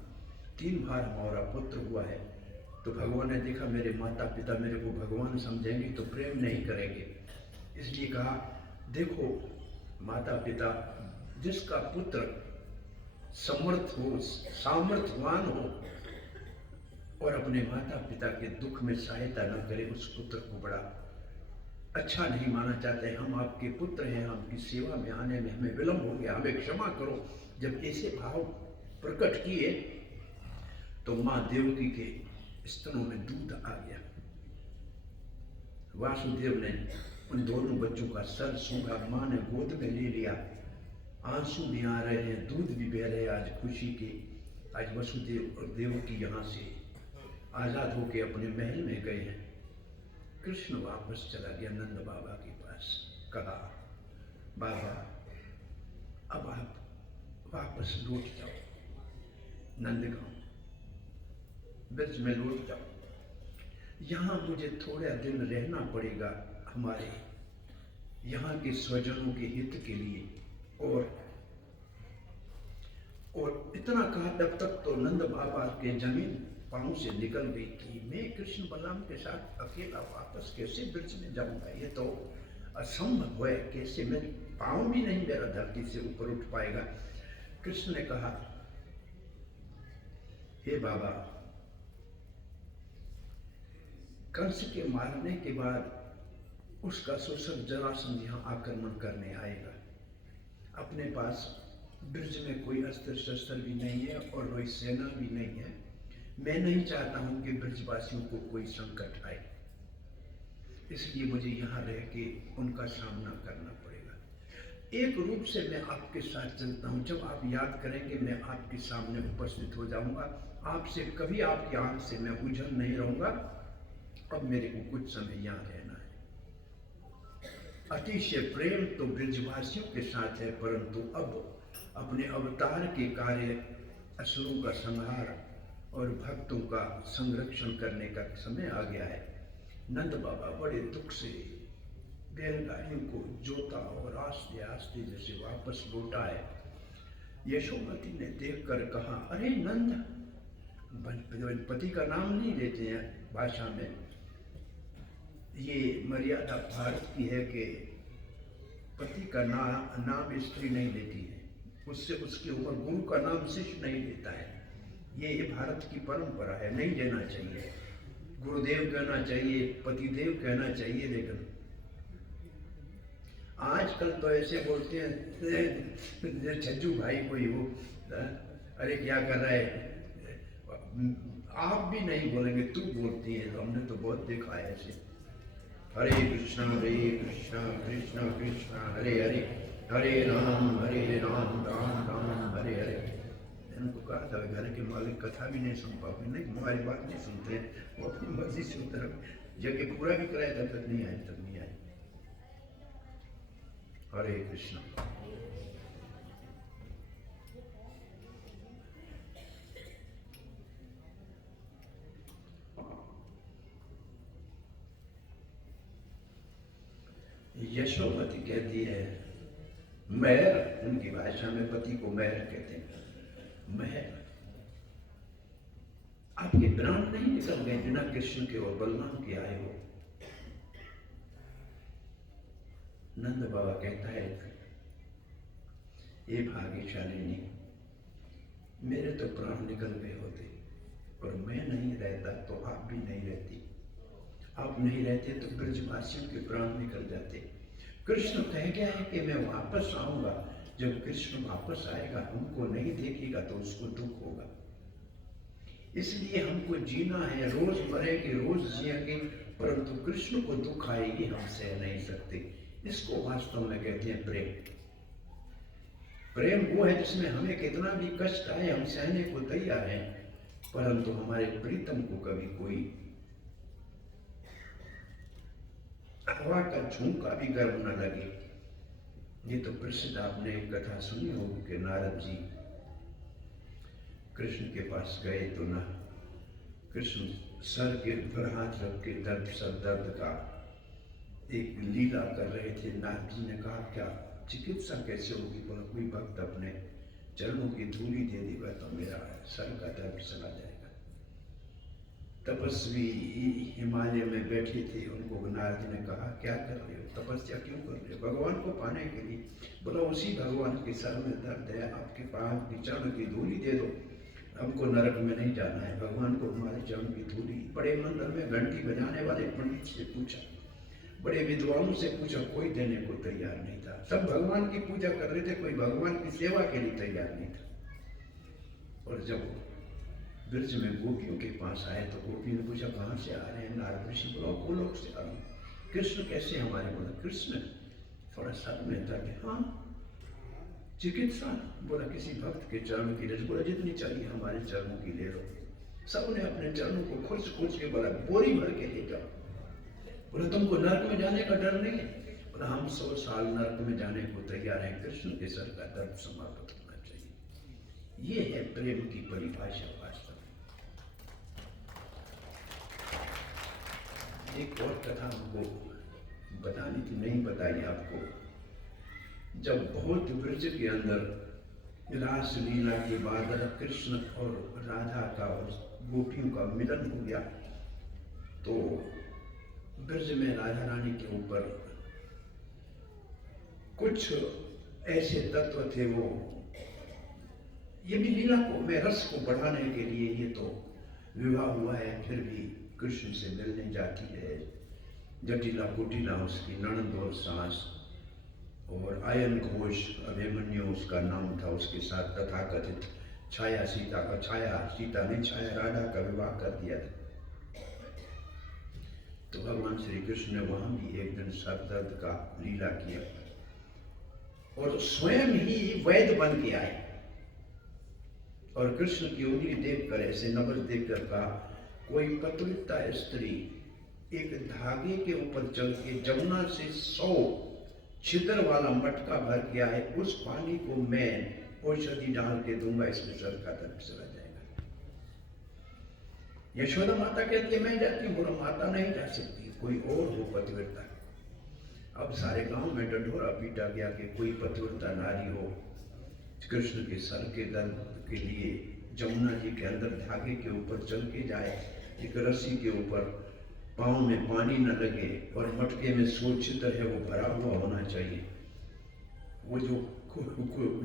3 बार हमारा पुत्र हुआ है। तो भगवान ने देखा मेरे माता पिता मेरे को भगवान समझेंगे तो प्रेम नहीं करेंगे, इसलिए कहा देखो माता पिता जिसका पुत्र समर्थ हो, सामर्थ्यवान हो और अपने माता पिता के दुख में सहायता न करे, उस पुत्र को बड़ा अच्छा नहीं माना चाहते। हम आपके पुत्र हैं, आपकी सेवा में आने में हमें विलंब हो गया, हमें क्षमा करो। जब ऐसे भाव प्रकट किए तो माँ देवकी के स्तनों में दूध आ गया। वासुदेव ने उन दोनों बच्चों का सर सूंघा, माँ ने गोद में ले लिया, आंसू भी आ रहे हैं, दूध भी बह रहे हैं आज खुशी के। आज वसुदेव और देवकी यहाँ से आजाद होके अपने महल में गए हैं। कृष्ण वापस चला गया नंद बाबा के पास, कहा बाबा अब आप वापस लौट जाओ, नंदगांव ब्रज में लौट जाओ, यहाँ मुझे थोड़ा दिन रहना पड़ेगा हमारे यहाँ के स्वजनों के हित के लिए। और इतना कहा तब तक तो नंद बाबा के जमीन पांव से निकल गई कि मैं कृष्ण बलराम के साथ अकेला वापस कैसे ब्रज में जाऊंगा, ये तो असंभव है, कैसे मैं पांव भी नहीं मेरा धरती से ऊपर उठ पाएगा। कृष्ण ने कहा हे बाबा, कंस के मारने के बाद उसका शोषक जरासंध यहाँ आक्रमण करने आएगा, अपने पास ब्रज में कोई अस्त्र शस्त्र भी नहीं है और कोई सेना भी नहीं है, मैं नहीं चाहता हूं कि ब्रजवासियों को कोई संकट आए, इसलिए मुझे यहाँ रह के उनका सामना करना पड़ेगा। एक रूप से मैं आपके साथ चलता हूँ, जब आप याद करेंगे मैं आपके सामने उपस्थित हो जाऊंगा, आपसे कभी आपकी आंख से मैं उजल नहीं रहूंगा। अब मेरे को कुछ समय यहाँ रहना है। अतिशय प्रेम तो ब्रजवासियों के साथ है, परंतु अब अपने अवतार के कार्य, असुरों का संहार और भक्तों का संरक्षण करने का समय आ गया है। नंद बाबा बड़े दुख से बैलगाड़ियों को जोता और आस्ते आस्ते जैसे वापस लौटा है। यशोमती ने देखकर कहा अरे नंद, पति का नाम नहीं लेते हैं भाषा में, ये मर्यादा भारत की है कि पति का नाम स्त्री नहीं लेती है, उससे उसके ऊपर गुरु का नाम शिष्य नहीं लेता है, ये भारत की परंपरा है, नहीं लेना चाहिए। गुरुदेव कहना चाहिए, पतिदेव कहना चाहिए, लेकिन आजकल तो ऐसे बोलते हैं छज्जू भाई कोई हो, अरे क्या कर रहा है, आप भी नहीं बोलेंगे, तू बोलती है, तो हमने तो बहुत देखा है ऐसे। हरे कृष्णा कृष्णा कृष्णा हरे हरे, हरे राम राम राम हरे हरे। इनको कहा था घर के मालिक कथा भी नहीं सुन पाओगे, नहीं हमारी बात नहीं सुनते, वो अपनी मर्जी से उतर जगह पूरा भी कराया था, तक नहीं आई, तक नहीं आई। हरे कृष्ण। यशोमती कहती है, महर, उनकी भाषा में पति को महर कहते हैं। महर, आपके प्राण नहीं निकल गए बिना कृष्ण के और बलराम के आए हो। नंद बाबा कहता है, ये भाग्यशालिनी, मेरे तो प्राण निकल गए होते और मैं नहीं रहता तो आप भी नहीं रहती। आप नहीं रहते तो ब्रजवासियों के प्राण निकल जाते। कृष्ण कह गया है कि मैं वापस आऊंगा। जब कृष्ण वापस आएगा, हमको नहीं देखेगा तो उसको दुख होगा। इसलिए हमको जीना है, रोज मरेंगे रोज जिएंगे, परंतु कृष्ण को दुख आएगी हम सह नहीं सकते। इसको वास्तव में कहते हैं प्रेम। प्रेम वो है जिसमें हमें कितना भी कष्ट आए हम सहने को तैयार हैं, परंतु हमारे प्रीतम को कभी कोई हवा का झोंका भी गर्म न लगे। ये तो प्रसिद्ध आपने एक कथा सुनी होगी कि नारद जी कृष्ण के पास गए तो ना कृष्ण सर के ऊपर हाथ रख के दर्द का एक लीला कर रहे थे। नारद जी ने कहा, क्या चिकित्सा कैसे होगी? बोला, कोई भक्त अपने चरणों की धूली दे देगा तो मेरा सर का दर्द चला जाएगा। तपस्वी हिमालय में बैठे थे, उनको नारद ने कहा, क्या कर रहे हो, तपस्या क्यों कर रहे हो? भगवान को पाने के लिए। बोला, उसी भगवान के सर में दर्द है, आपके पास की चरण की धूली दे दो, हमको नरक में नहीं जाना है। भगवान को हमारे चरण की धूली। बड़े मंदिर में घंटी बजाने वाले पंडित से पूछा, बड़े विद्वानों से पूछा, कोई देने को तैयार नहीं था। सब भगवान की पूजा कर रहे थे, कोई भगवान की सेवा के लिए तैयार नहीं था। और जब ब्रज में गोपियों के पास आए तो गोपी ने पूछा, कहाँ से आ रहे हैं? नारद ऋषि बोला, गोलोक से आ रहे हैं। कृष्ण कैसे हमारे? बोला, कृष्ण थोड़ा सर में दर्द है। हाँ, चिकित्सा? बोला, किसी भक्त के चरणों की ले। बोला, जितनी चाहिए हमारे चरणों की ले लो। सबने अपने चरणों को खोज खोज के बोला, बोरी भर के ले जाओ। बोला, तुमको नरक में जाने का डर नहीं है? बोला, हम 100 साल नरक में जाने को तैयार हैं, कृष्ण के सर का दर्द समाप्त होना चाहिए। ये है प्रेम की परिभाषा वास्तव। एक और कथा हमको बतानी थी, नहीं बताई आपको। जब बहुत ब्रज के अंदर रास लीला के बाद कृष्ण और राधा का और गोपियों का मिलन हो गया, तो ब्रज में राधा रानी के ऊपर कुछ ऐसे तत्व थे, वो ये भी लीला को में रस को बढ़ाने के लिए, ये तो विवाह हुआ है फिर भी कृष्ण से मिलने जाती है। जटिला कुटिला उसकी ननद और सास, और आयन घोष अभिमन्यु उसका नाम था, उसके साथ तथाकथित छाया सीता का, सीता ने छाया राधा का विवाह कर दिया था। तो भगवान श्री कृष्ण ने वहां भी एक दिन सर दर्द का लीला किया और स्वयं ही वैद्य बन के आए और कृष्ण की उंगली देखकर ऐसे नबज देखकर कहा, कोई पतिव्रता स्त्री एक धागे के ऊपर चल के जमुना से 100 छिद्र वाला मटका भर के आए, उस पानी को मैं औषधि डाल के दूंगा, इसमें सर का दर्द चला जाएगा। यशोदा माता कहती है, मैं जाती हूँ। बोला, माता नहीं जा सकती, कोई और हो पतिव्रता। अब सारे गांव में ढंढोरा पीटा गया कि कोई पतिव्रता नारी हो कृष्ण के सर के दर्द के लिए जमुना जी के अंदर धागे के ऊपर चल के जाए, एक रस्सी के ऊपर, पाँव में पानी न लगे और मटके में 100 छिद्र है वो भरा हुआ होना चाहिए। वो जो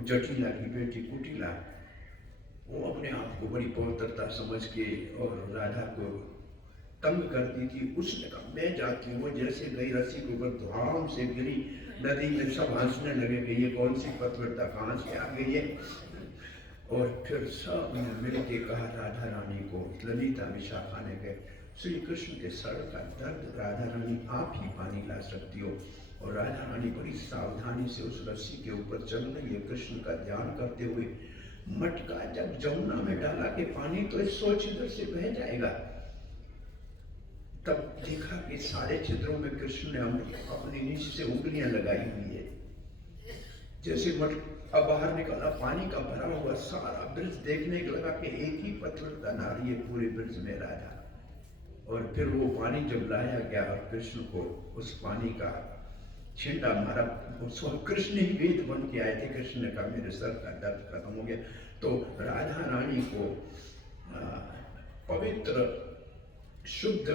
जटिला की बेटी कुटिला, वो अपने आप को बड़ी पवित्रता समझ के और राधा को तंग करती थी। उसने कहा, मैं जाती हूँ। वो जैसे गई रस्सी के ऊपर धाम से गिरी नदी में, सब हंसने लगे कि ये कौन सी पतिव्रता कहाँ से आ गई है। और फिर सब ने मिल के कहा राधा रानी को, ललिता विशाखा ने कहा, श्री कृष्ण के सर का दर्द राधा रानी आप ही पानी ला सकती हो, और राधा रानी बड़ी सावधानी से उस रस्सी के ऊपर चल रही है, कृष्ण का ध्यान करते हुए। मटका जब जमुना में डाला के पानी तो इस 100 छिद्र से बह जाएगा। तब देखा कि सारे छिद्रों में कृष्ण ने अपनी नीचे से उंगलियां लगाई हुई है। जैसे मटका बाहर निकाला, पानी का भरा हुआ सारा ब्रज देखने लगा कि एक ही पत्थर का नारी है पूरे ब्रज में राधा। और फिर वो पानी जब लाया गया और कृष्ण को उस पानी का छींटा मारा, उसको कृष्ण ही वेद बन के आए थे। कृष्ण ने कहा मेरे सर का दर्द खत्म हो गया। तो राधा रानी को पवित्र शुद्ध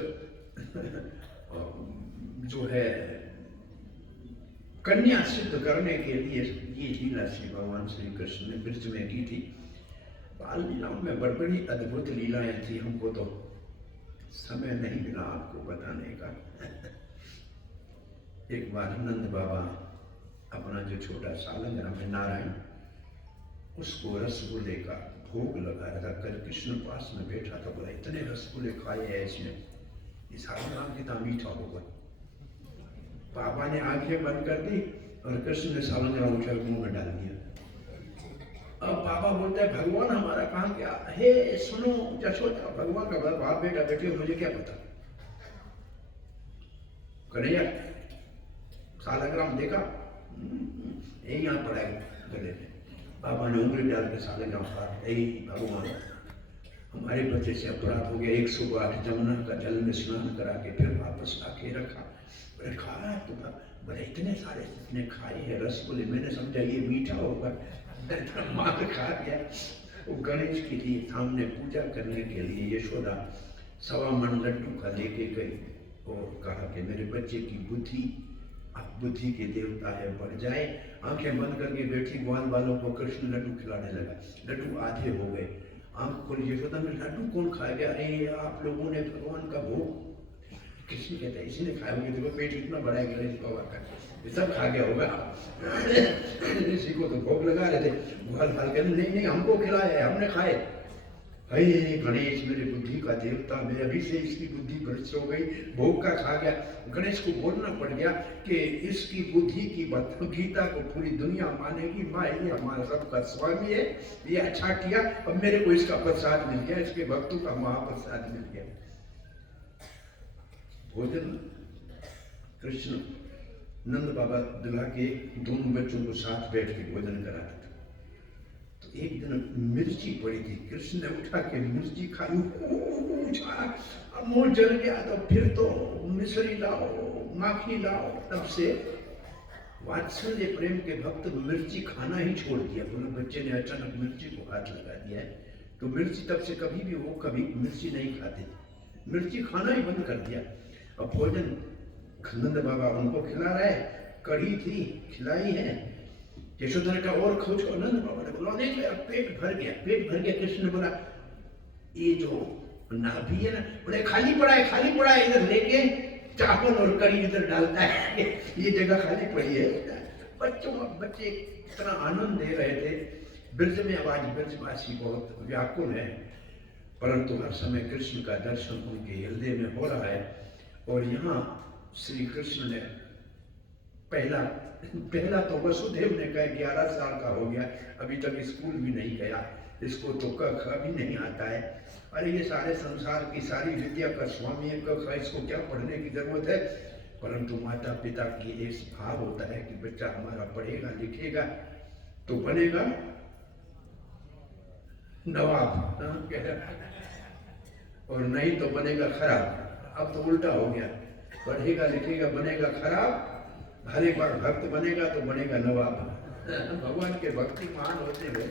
जो है कन्या सिद्ध करने के लिए ये लीला श्री भगवान श्री कृष्ण ने ब्रज में की थी। बाल लीलाओं में बड़ी अद्भुत लीलाएं थी, हमको तो समय नहीं मिला आपको बताने का। एक बार नंद बाबा अपना जो छोटा सालंगराम है नारायण, उसको रसगुल्ले का भोग लगा रहा था। कल कृष्ण पास में बैठा था, बोला इतने रसगुल्ले खाए हैं इसने, इस सालंगराम कितना मीठा होगा। पापा ने आंखें बंद कर दी और कृष्ण ने सालंगराम उठा मुंह में डाल दिया। अब पापा बोलता है भगवान हमारा कहाँ गया? हे सुनो जशोदा, भगवान का बाप बेटा बैठे, मुझे क्या पता। कन्हैया सालंगराम देखा, यही यहाँ पड़ा है गले में। पापा ने उंगली डाल के सालंगराम पड़ा, यही भगवान हमारे बच्चे से अपराध हो गया। 108 जमुना का जल में स्नान करा के फिर वापस आके रखा। खाया तो बोले इतने सारे इसने खाए हैं रसगुल्ले, मैंने समझा ये मीठा होगा, मार खा गया। वो गणेश के लिए सामने पूजा करने के लिए यशोदा 1.25 मन लड्डू का लेके गई और कहा कि मेरे बच्चे की बुद्धि, अब बुद्धि के देवता है, बढ़ जाए। आंखें बंद करके बैठी, ग्वाल वालों को कृष्ण लड्डू खिलाने लगा। लड्डू आधे हो गए, आंख खोली, यशोदा में लड्डू कौन खाएगा? अरे आप लोगों ने भगवान का भोग, कृष्ण कहता है इसी ने खाया होगा, देखो पेट इतना बड़ा है गणेश बाबा का, ये सब खा गया होगा। इसी को तो भोग लगा रहे थे, ग्वाल वाल कहते नहीं नहीं हमको खिलाया है, हमने खाए। हे गणेश मेरे बुद्धि का देवता, मैं अभी से इसकी बुद्धि भ्रष्ट हो गई, भोग का खा गया। गणेश को बोलना पड़ गया कि इसकी बुद्धि की गीता को पूरी दुनिया मानेगी, माँ ये हमारा सबका स्वामी है, ये अच्छा किया, अब मेरे को इसका प्रसाद मिल गया, इसके भक्तों का महाप्रसाद मिल गया। भोजन कृष्ण नंद बाबा दुल्हा के दोनों बच्चों को साथ बैठ के भोजन कराते थे। तो एक दिन मिर्ची पड़ी थी, कृष्ण ने उठा के मिर्ची खाई, अब मुंह जल गया। तो फिर तो मिश्री लाओ, माखी लाओ। तब से वात्सल्य प्रेम के भक्त मिर्ची खाना ही छोड़ दिया। बोले बच्चे ने अचानक मिर्ची को हाथ लगा दिया है, तो मिर्ची तब से कभी भी वो कभी मिर्ची नहीं खाते, मिर्ची खाना ही बंद कर दिया। अब भोजन नंद बाबा उनको खिला रहे, कढ़ी थी खिलाई है। यशोदा ने कहा और खोज को, नंद बाबा ने बोला नहीं पेट भर गया, पेट भर गया। कृष्ण ने बोला ये जो नाभि है ना, बोले खाली पड़ा है, खाली पड़ा है, इधर लेके चावल और कढ़ी इधर डालता है, ये जगह खाली पड़ी है। बच्चे इतना आनंद दे रहे थे। ब्रज में आवाज ब्रजवासी बहुत व्याकुल है, परंतु हर समय कृष्ण का दर्शन उनके हृदय में हो रहा है। और यहाँ श्री कृष्ण ने पहला तो वसुदेव ने कहा 11 साल का हो गया, अभी तक स्कूल भी नहीं गया, इसको तो क ख भी नहीं आता है। अरे ये सारे संसार की सारी विद्या का स्वामी है, क ख इसको क्या पढ़ने की जरूरत है। परंतु माता पिता की एक भाव होता है कि बच्चा हमारा पढ़ेगा लिखेगा तो बनेगा नवाब, और नहीं तो बनेगा खराब। अब तो उल्टा हो गया, पढ़ेगा लिखेगा बनेगा खराब, हरे बार भक्त बनेगा तो बनेगा नवाब। भगवान के भक्ति महान होते हुए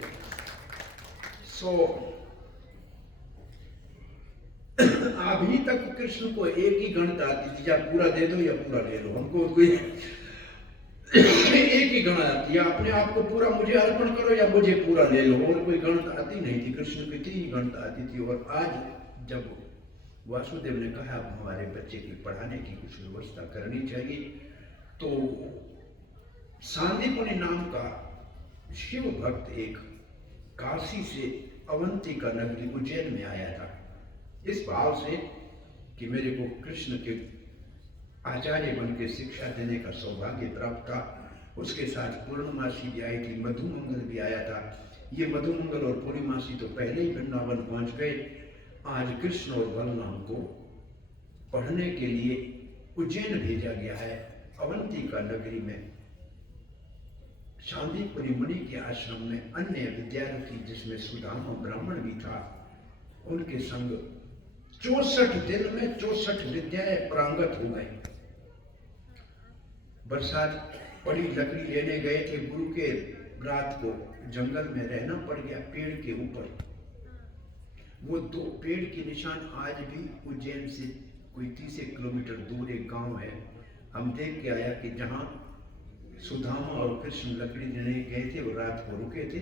अभी तक कृष्ण को एक ही गणित आती थी, या पूरा दे दो या पूरा ले लो, हमको कोई एक ही गणित आती है, अपने आप को पूरा मुझे अर्पण करो या मुझे पूरा ले लो, और कोई गणित आती नहीं थी। कृष्ण की इतनी गणित आती थी। और आज जब वासुदेव ने कहा अब हमारे बच्चे की पढ़ाने की कुछ व्यवस्था करनी चाहिए, तो सांदीपनि नाम का शिव भक्त एक काशी से अवंती का नगरी उज्जैन में आया था, इस भाव से कि मेरे को कृष्ण के आचार्य बन के शिक्षा देने का सौभाग्य प्राप्त था। उसके साथ पूर्णमासी भी आई थी, मधुमंगल भी आया था। ये मधुमंगल और पूर्णमासी तो पहले ही वृंदावन पहुंच गए। आज कृष्ण और बलराम को पढ़ने के लिए उज्जैन भेजा गया है। अवंतिका नगरी में शांतिपुरी मुनि के आश्रम में अन्य विद्यार्थी, जिसमें सुदामा ब्राह्मण भी था, उनके संग 64 दिन में 64 विद्याएं प्रांगत हो गई। बरसात पड़ी, लकड़ी लेने गए थे गुरु के, रात को जंगल में रहना पड़ गया पेड़ के ऊपर। वो 2 पेड़ के निशान आज भी उज्जैन से कोई 30 किलोमीटर दूर एक गांव है। हम देख के आया कि जहाँ सुदामा और कृष्ण लकड़ी लेने गए थे वो रात को रुके थे।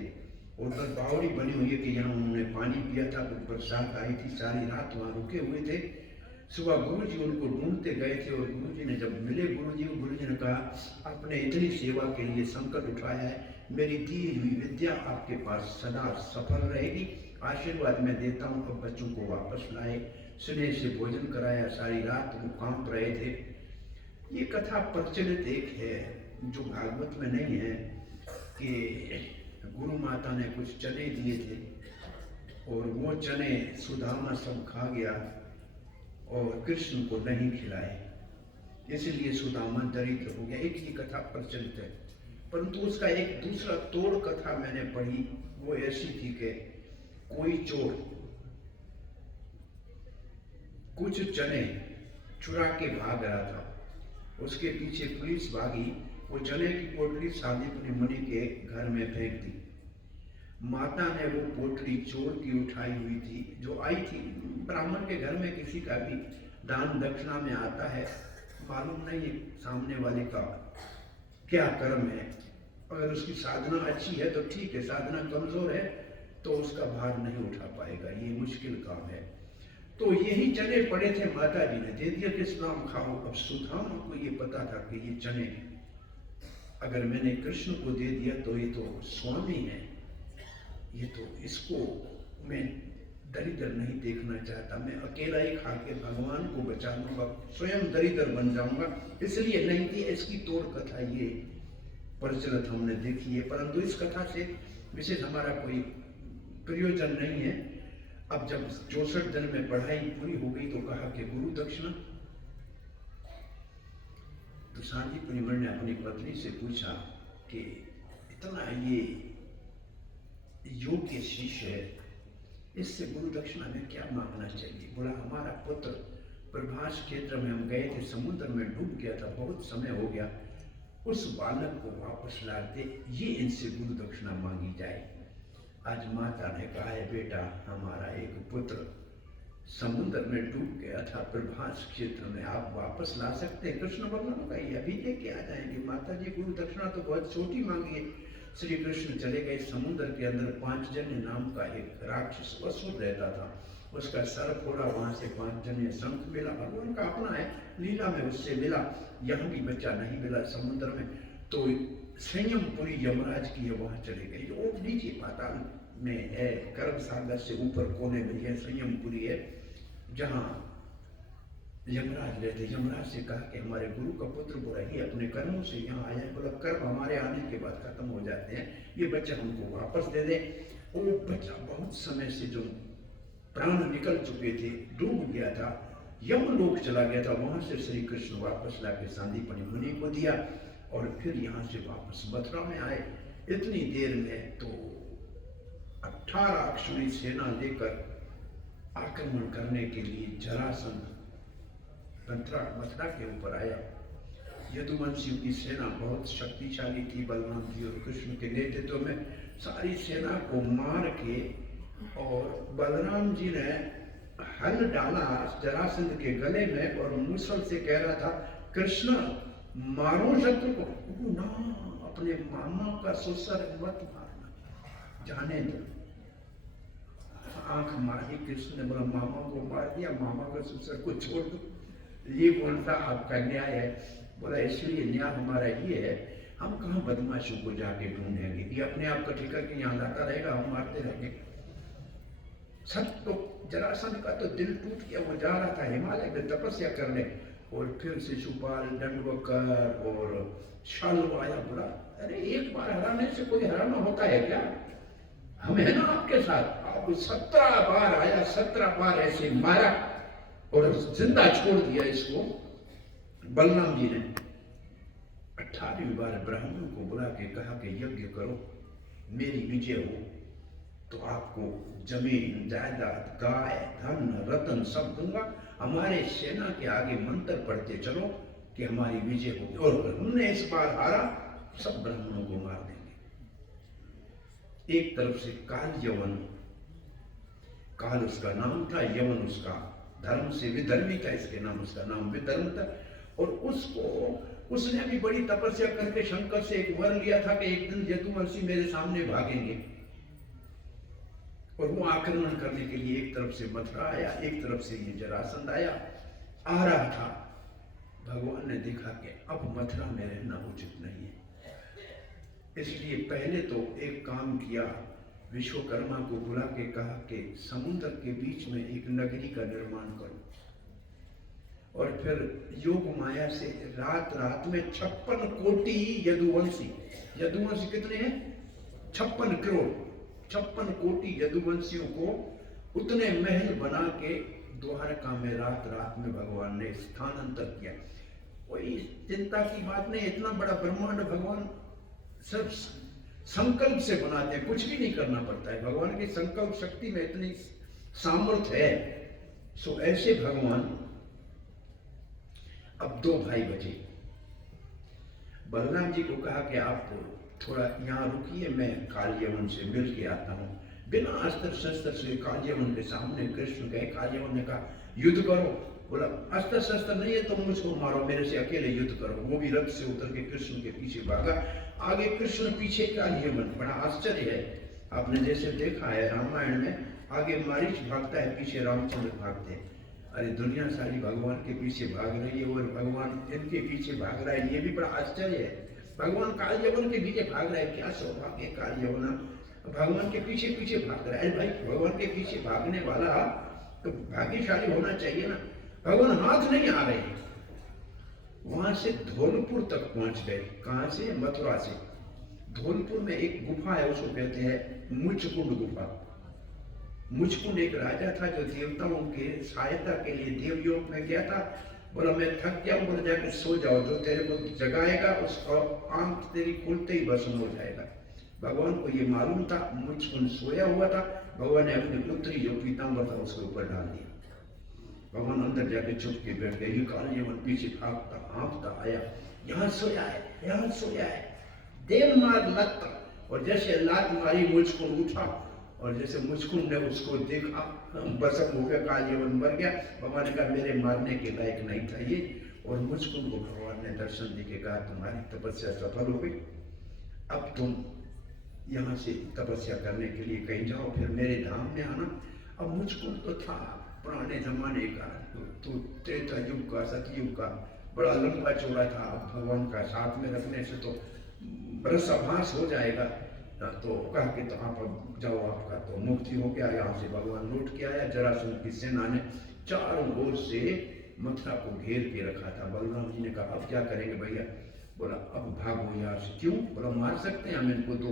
और उधर बावड़ी बनी हुई है कि यहाँ उन्होंने पानी पिया था, फिर बरसात आई थी, सारी रात वहाँ रुके हुए थे। सुबह गुरुजी उनको ढूंढते गए थे और गुरुजी ने जब मिले गुरुजी ने कहा, आपने इतनी सेवा के लिए संकट उठाया है, मेरी दी हुई विद्या आपके पास सदा सफल रहेगी, आशीर्वाद मैं देता हूँ। अब बच्चों को वापस लाए, स्नेह से भोजन कराया, सारी रात वो कांप रहे थे। ये कथा प्रचलित एक है जो भागवत में नहीं है कि गुरु माता ने कुछ चने दिए थे और वो चने सुदामा सब खा गया और कृष्ण को नहीं खिलाए, इसलिए सुदामा दरिद्र हो गया। एक ही कथा प्रचलित है, परंतु उसका एक दूसरा तोड़ कथा मैंने पढ़ी। वो ऐसी थी कि कोई चोर कुछ चने चुरा के भाग रहा था, उसके पीछे पुलिस भागी, वो चने की पोटली शांतिपुरी मुनि के घर में फेंक दी। माता ने वो पोटली चोर की उठाई हुई थी, जो आई थी। ब्राह्मण के घर में किसी का भी दान दक्षिणा में आता है, मालूम नहीं सामने वाले का क्या कर्म है। अगर उसकी साधना अच्छी है तो ठीक है, साधना कमजोर है तो उसका भार नहीं उठा पाएगा, ये मुश्किल काम है। तो यही चने पड़े थे, माता जी ने दे दिया कि सुदाम खाओ। अब सुदामा को ये पता था कि ये चने अगर मैंने कृष्ण को दे दिया तो ये तो स्वामी है, ये तो इसको मैं दरिद्र नहीं देखना चाहता, मैं अकेला ही खा के भगवान को बचा लूंगा, स्वयं दरिद्र बन जाऊंगा, इसलिए नहीं थी। इसकी तोड़ कथा ये प्रचलित हमने देखी है, परंतु इस कथा से विशेष हमारा कोई प्रयोजन नहीं है। अब जब 64 दिन में पढ़ाई पूरी हो गई तो कहा कि गुरु दक्षिणा। तो शांतिपुरी मुनि ने अपनी पत्नी से पूछा कि इतना ये योग्य शिष्य है, इससे गुरु दक्षिणा में क्या मांगना चाहिए। बोला, हमारा पुत्र प्रभास क्षेत्र में हम गए थे, समुद्र में डूब गया था, बहुत समय हो गया, उस बालक को वापस ला दे, ये इनसे गुरु दक्षिणा मांगी जाए। आज माता ने कहा है, बेटा हमारा एक पुत्र समुद्र में डूब गया था प्रभास क्षेत्र में, आप वापस ला सकते हैं। कृष्ण भगवान का ये अभी लेके आ जाएंगे। माता जी गुरु दक्षिणा तो बहुत छोटी मांगी है। श्री कृष्ण चले गए समुद्र के अंदर। पांचजन्य नाम का एक राक्षस असुर रहता था, उसका सर फोड़ा, वहां से पांचजन्य शंख मिला, भगवान का अपना है, लीला में उससे मिला। यहाँ भी बच्चा नहीं मिला समुद्र में, तो संयमपुरी यमराज की है, वहां चले गए। वो नीचे पाताल में है, कर्म सागर से ऊपर कोने में है संयमपुरी है, जहाँ यमराज रहते। यमराज से कहा कि हमारे गुरु का पुत्र बोला, ये अपने कर्मों से यहाँ आया है, बोला कर्म हमारे आने के बाद खत्म हो जाते हैं, ये बच्चा हमको वापस दे दे। वो बच्चा बहुत समय से जो प्राण निकल चुके थे, डूब गया था, यमलोक चला गया था, वहां से श्री कृष्ण वापस लाके शांतिपुरी मुनि को दिया और फिर यहाँ से वापस मथुरा में आए। इतनी देर में तो 18 अक्षुणी सेना लेकर आक्रमण करने के लिए जरासंध मथुरा के ऊपर आया। यदुवंशियों की सेना बहुत शक्तिशाली थी, बलराम जी और कृष्ण के नेतृत्व में। सारी सेना को मार के और बलराम जी ने हल डाला जरासंध के गले में और मूसल से कह रहा था, कृष्ण मारो शत्रु को। ना, अपने मामा का ससुर मत मारना, जाने दो। आंख मारी, कृष्ण ने बोला, मामा को मार दिया, मामा का ससुर को छोड़ दो, ये कौन सा आपका न्याय है। बोला, इसलिए न्याय हमारा ये है, हम कहाँ बदमाशों को जाके ढूंढेंगे, ये अपने आप का ठिका के यहाँ लाता रहेगा, हम मारते रहेंगे। सब तो जरासंध का तो दिल टूट गया, वो जा रहा था हिमालय में तपस्या करने, और फिर शिशुपाल, दंडवकर और शाल्व आया। बोला अरे एक बार हराने से कोई हराना होता है क्या? हम है ना आपके साथ। आप 17 बार आया, 17 बार ऐसे मारा और जिंदा छोड़ दिया इसको बलराम जी ने। 18वीं बार ब्राह्मण को बुला के कहा कि यज्ञ करो, मेरी विजय हो तो आपको जमीन, जायदाद, गाय, धन, रतन सब दूंगा। हमारे सेना के आगे मंत्र पढ़ते चलो कि हमारी विजय होगी, और हमने इस बार हारा, सब ब्राह्मणों को मार देंगे। एक तरफ से काल यवन, काल उसका नाम था, यवन उसका धर्म से विधर्मी था, इसके नाम उसका नाम विधर्म था। और उसने भी बड़ी तपस्या करके शंकर से एक वर लिया था कि एक दिन यदुवंशी मेरे सामने भागेंगे। और वो आक्रमण करने के लिए एक तरफ से मथुरा आया, एक तरफ से ये जरासंध आया, आ रहा था। भगवान ने देखा कि अब मथुरा में रहना उचित नहीं है, इसलिए पहले तो एक काम किया, विश्वकर्मा को बुला के कहा कि समुद्र के बीच में एक नगरी का निर्माण करो। और फिर योग माया से रात रात में 56 कोटि यदुवंशी, यदुवंशी कितने हैं? 56 करोड़, 56 कोटि यदुवंशियों को उतने महल बना के द्वारका में रात रात में भगवान ने स्थानांतर किया। कोई चिंता की बात नहीं, इतना बड़ा ब्रह्मांड भगवान सब संकल्प से बनाते हैं, कुछ भी नहीं करना पड़ता है। भगवान की संकल्प शक्ति में इतनी सामर्थ्य है। सो ऐसे भगवान, अब 2 भाई बचे। बलराम जी को कहा कि आप थोड़ा यहाँ रुकिए, मैं कालयवन से मिल के आता हूँ। बिना अस्त्र शस्त्र से कालयवन के सामने कृष्ण गए। कालयवन ने कहा युद्ध करो। बोला अस्त्र शस्त्र नहीं है तो मुझको मारो, मेरे से अकेले युद्ध करो। वो भी रथ से उतर के कृष्ण के पीछे भागा, आगे कृष्ण पीछे कालयवन। बड़ा आश्चर्य है, आपने जैसे देखा है रामायण में, आगे मारीच भागता है, पीछे रामचंद्र भागते हैं। अरे दुनिया सारी भगवान के पीछे भाग रही है और भगवान इनके पीछे भाग रहा है, ये भी बड़ा आश्चर्य है। भगवान कालयवन के पीछे भाग रहा है, क्या सौभाग्य है कालयवन, भगवान के पीछे पीछे भाग रहा है। भाई भगवान के पीछे भागने वाला तो भाग्यशाली होना चाहिए ना। भगवान हाथ नहीं आ रहे, वहां से धौलपुर तक पहुंच गए। कहां से? मथुरा से। धौलपुर में एक गुफा है, उसको कहते हैं मुचकुंड गुफा। मुचकुंड एक राजा था जो देवताओं के सहायता के लिए देवयोग में गया था। बोला मैं थक गया हूं, बोला जाकर सो जाओ, जो तेरे को जगाएगा उसका आंख तेरी खुलते ही भस्म हो जाएगा। भगवान को ये मालूम था, मुचकुंड सोया हुआ था। भगवान ने अपनी पुत्री जो पीताम्बर था उसके ऊपर डाल दिया। भगवान अंदर जाके चुप के बैठ गए। ये कालयवन पीछे भागता हाँफता आया, यहाँ सोया है, यहाँ सोया है, देव मार लगता। और जैसे लात मारी मुचकुंड उठा, और जैसे मुचकुंड ने उसको देखा बसक हो गया, कालयवन मर गया। भगवान ने कहा मेरे मारने के लायक नहीं था ये। और मुचकुंड को भगवान ने दर्शन दे के कहा तुम्हारी तपस्या सफल हो गई, अब तुम यहाँ से तपस्या करने के लिए कहीं जाओ, फिर मेरे धाम में आना। अब मुचकुंड तो था पुराने जमाने का, तो त्रेता युग का, सतयुग का, बड़ा लंबा चौड़ा था। भगवान का साथ में रखने से तो रसाभास हो जाएगा। तो कहा कि तो आप अब जाओ, आपका तो मुक्ति हो गया। यहाँ से भगवान लौट के आया। जरासंध की सेना ने चारों ओर से मथुरा को घेर के रखा था। बलराम जी ने कहा अब क्या करेंगे भैया? बोला अब भागो यहाँ से। क्यों? बोला मार सकते हैं हम इनको, तो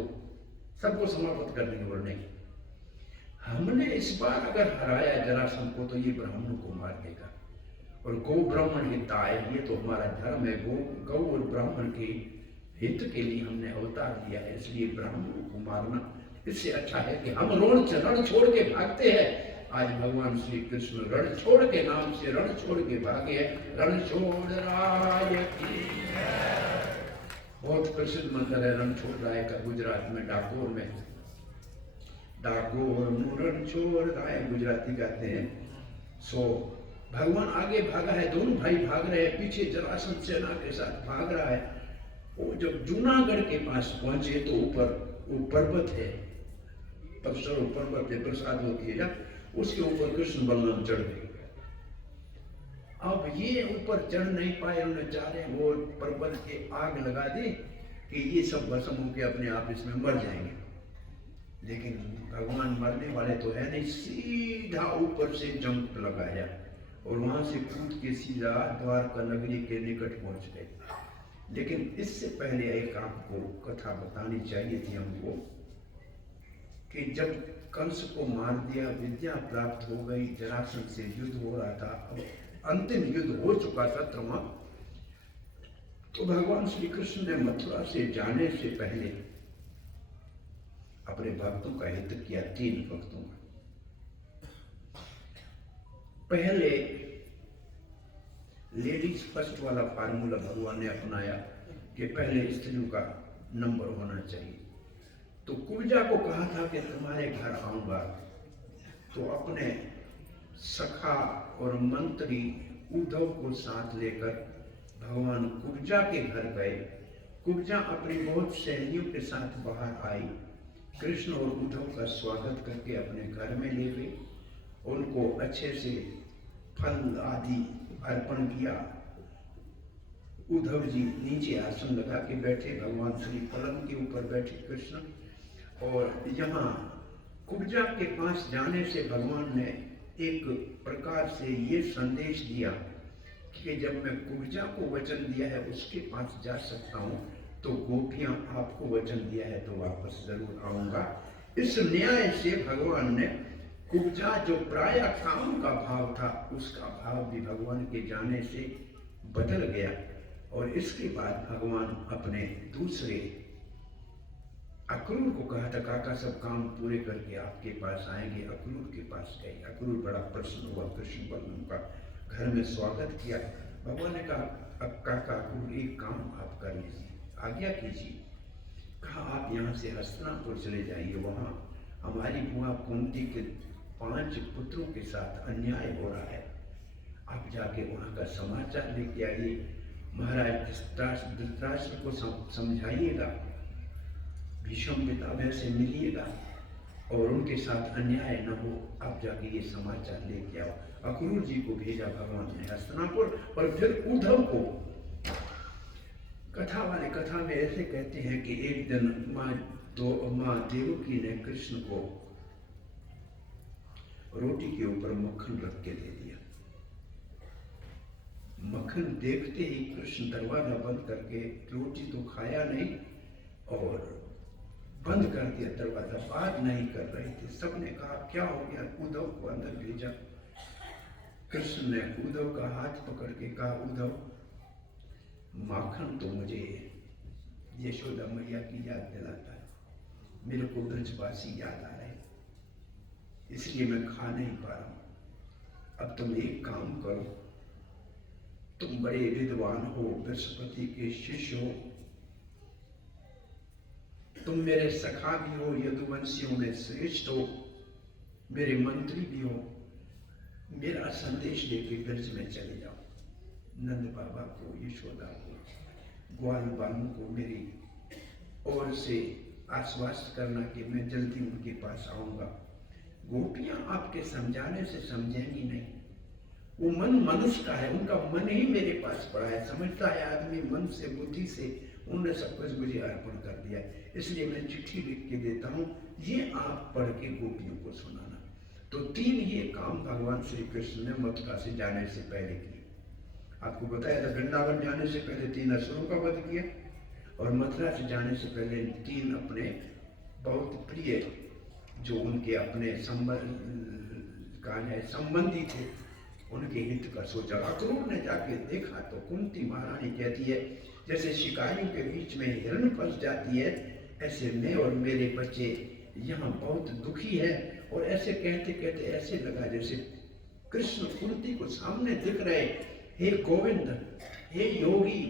सबको समाप्त कर देंगे। बोला नहीं, हमने इस बार अगर हराया जरासंध को तो ये ब्राह्मणों को मार देगा। और गौ ब्राह्मण हिताय, ये तो हमारा धर्म है। गौ और ब्राह्मण के हित के लिए हमने अवतार लिया है, इसलिए ब्राह्मणों को मारना इससे अच्छा है कि हम रण छोड़ के भागते हैं। आज भगवान श्री कृष्ण रण छोड़ के नाम से रण छोड़ के भागे। रण छोड़ राय की बहुत प्रसिद्ध मंत्र है रण छोड़ राय का, गुजरात में डाकोर में। डाकोर रण छोड़ राय गुजराती कहते हैं। सो भगवान आगे भागा है, दोनों भाई भाग रहे हैं, पीछे जरासंध सेना के साथ भाग रहा है। वो जब जूनागढ़ के पास पहुंचे तो ऊपर वो पर्वत है, परसर पर्वत है, प्रसाद होती है, उसके ऊपर कृष्ण बलराम चढ़ गए। अब ये ऊपर चढ़ नहीं पाए, उन्हें चाहे वो पर्वत के आग लगा दी कि ये सब भस्म होके अपने आप इसमें मर जाएंगे। लेकिन भगवान मरने वाले तो है नहीं, सीधा ऊपर से जंप लगाया और वहां से कूद के सीधा द्वारका नगरी के निकट पहुंच गए। लेकिन इससे पहले एक आपको कथा बतानी चाहिए थी हमको कि जब कंस को मार दिया, विद्या प्राप्त हो गई, जरासंध से युद्ध हो रहा था, अब अंतिम युद्ध हो चुका था तमाम, तो भगवान श्री कृष्ण ने मथुरा से जाने से पहले अपने भक्तों का हित किया। 3 भक्तों का। पहले लेडीज फर्स्ट वाला फार्मूला भगवान ने अपनाया कि पहले स्त्रियों का नंबर होना चाहिए। तो कुब्जा को कहा था कि तुम्हारे घर आऊंगा, तो अपने सखा और मंत्री उद्धव को साथ लेकर भगवान कुब्जा के घर गए। कुब्जा अपनी बहुत सहेलियों के साथ बाहर आई, कृष्ण और उद्धव का स्वागत करके अपने घर में ले गए, उनको अच्छे से फल आदि अर्पण किया। उद्धव जी नीचे आसन लगा के बैठे, भगवान श्री पलंग के ऊपर बैठे कृष्ण। और यहाँ कुब्जा के पास जाने से भगवान ने एक प्रकार से ये संदेश दिया कि जब मैं कुब्जा को वचन दिया है उसके पास जा सकता हूँ, तो गोपियां आपको वचन दिया है तो वापस जरूर आऊंगा। इस न्याय से भगवान ने कुब्जा जो प्राय काम का भाव था, उसका भाव भी भगवान के जाने से बदल गया। और इसके बाद भगवान अपने दूसरे अक्रूर को कहा था, काका सब काम पूरे करके आपके पास आएंगे। अक्रूर के पास गए। अक्रूर बड़ा प्रसन्न हुआ, कृष्ण बलराम का घर में स्वागत किया। भगवान ने कहा, अब काका अक्रूर एक काम आप कर लीजिए, आज्ञा कीजिए। कहा, आप यहाँ से हस्तिनापुर चले जाइए, वहाँ हमारी बुआ कुंती के 5 पुत्रों के साथ अन्याय हो रहा है, आप जाके वहाँ का समाचार लेके आइए, महाराज धृतराष्ट्र को समझाइएगा, भीष्म पितामह से मिलिएगा और उनके साथ अन्याय न हो, आप जाके ये समाचार लेके आओ। अक्रूर जी को भेजा भगवान ने हस्तिनापुर। और फिर उद्धव को, कथा वाले कथा में ऐसे कहते हैं कि एक दिन माँ देवकी ने कृष्ण को रोटी के ऊपर मक्खन रख के दे दिया। मक्खन देखते ही कृष्ण दरवाजा बंद करके, रोटी तो खाया नहीं और बंद कर दिया दरवाजा, बात नहीं कर रहे थे। सबने कहा क्या हो गया, उद्धव को अंदर भेजा। कृष्ण ने उद्धव का हाथ पकड़ के कहा, उद्धव माखन तो मुझे यशोदा मैया की याद दिलाता है, मेरे को ब्रजवासी याद आ रहे, इसलिए मैं खा नहीं पा रहा हूं। अब तुम एक काम करो, तुम बड़े विद्वान हो, बृहस्पति के शिष्य हो, तुम मेरे सखा भी हो, यदुवंशियों में श्रेष्ठ हो, मेरे मंत्री भी हो, मेरा संदेश लेके ब्रज में चले जाओ। नंद बाबा को, यशोदा को, ग्वाल बालू को मेरी ओर से आश्वस्त करना कि मैं जल्दी उनके पास आऊंगा। गोपियां आपके समझाने से समझेंगी नहीं, वो मन मनुष्य का है, उनका मन ही मेरे पास पड़ा है, समझता है आदमी मन से, बुद्धि से, उन्होंने सब कुछ मुझे अर्पण कर दिया, इसलिए मैं चिट्ठी लिख के देता हूँ, ये आप पढ़ के गोपियों को सुनाना। तो 3 ये काम भगवान श्री कृष्ण ने मथुरा से जाने से पहले किए। आपको बताया था, वृंदावन जाने से पहले 3 असुरों का वध किया, और मथुरा से जाने से पहले 3 अपने बहुत प्रिय, जो उनके अपने संबंधी थे, उनके हित का सोचा। अक्रूर ने जाके देखा तो कुंती महारानी कहती है, जैसे शिकारियों के बीच में हिरण फंस जाती है, ऐसे मैं और मेरे बच्चे यहाँ बहुत दुखी है। और ऐसे कहते कहते ऐसे लगा जैसे कृष्ण कुंती को सामने दिख रहे, हे गोविंद, हे योगी,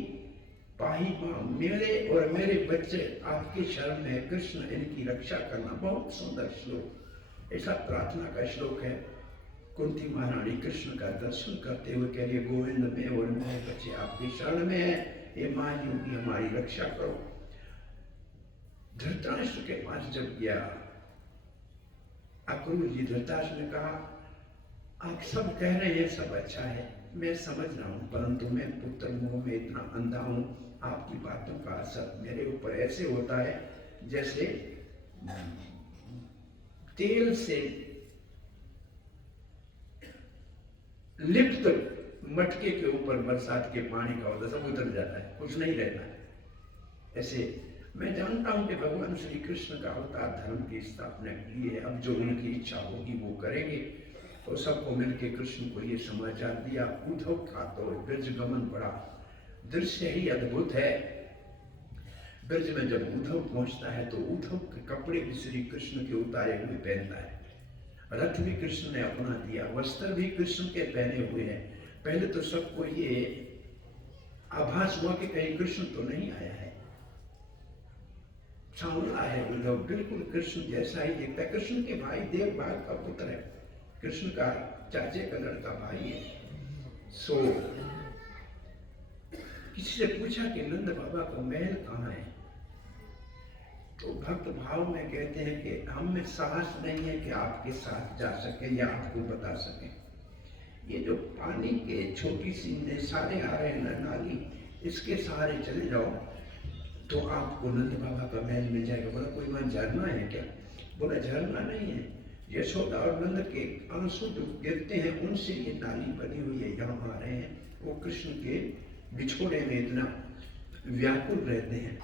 पाही मां, मेरे और मेरे बच्चे आपकी शरण में है, कृष्ण इनकी रक्षा करना। बहुत सुंदर श्लोक, ऐसा प्रार्थना का श्लोक है। कुंती महारानी कृष्ण का दर्शन करते हुए कह रही, गोविंद, मैं और मेरे बच्चे आपकी शरण में है, हे मां योगी, हमारी रक्षा करो। धृतराष्ट्र के पास जब गया अक्रूर जी, धृतराष्ट्र ने कहा, आप सब कह रहे हैं सब अच्छा है, मैं समझ रहा हूं, परंतु मैं पुत्र मोह में इतना अंधा हूं, आपकी बातों का असर मेरे ऊपर ऐसे होता है जैसे तेल से लिप्त मटके के ऊपर बरसात के पानी का होता, सब उतर जाता है, कुछ नहीं रहता है। ऐसे मैं जानता हूं कि भगवान श्री कृष्ण का अवतार धर्म की स्थापना के लिए, अब जो उनकी इच्छा होगी वो करेंगे। तो सबको मिलकर कृष्ण को ये समाचार दिया। उद्धव का तो ब्रज गमन बड़ा दृश्य ही अद्भुत है। ब्रज में जब उद्धव पहुंचता है तो उद्धव के कपड़े भी श्री कृष्ण के उतारे हुए पहनता है, रथ भी कृष्ण ने अपना दिया, वस्त्र भी कृष्ण के पहने हुए हैं। पहले तो सबको ये आभास हुआ कि कहीं कृष्ण तो नहीं आया है, सांवला है उद्धव, बिल्कुल कृष्ण जैसा ही दिखता है। कृष्ण के भाई देवभाग का पुत्र है, कृष्ण का चाचे का लड़का भाई है। सो किसी से पूछा कि नंद बाबा का महल कहाँ है, तो भक्त भाव में कहते हैं कि हम में साहस नहीं है कि आपके साथ जा सके या आपको बता सके। ये जो पानी के छोटी सी सारे आ रहे हैं नाली, इसके सहारे चले जाओ तो आपको नंद बाबा का महल मिल जाएगा। बोला कोई वहां झरना है क्या? बोला झरना नहीं है, यशोदा और नंद के आंसू जो गिरते हैं उनसे ये नाली बनी हुई है, यहाँ आ रहे हैं। वो कृष्ण के बिछोड़े में इतना व्याकुल रहते हैं।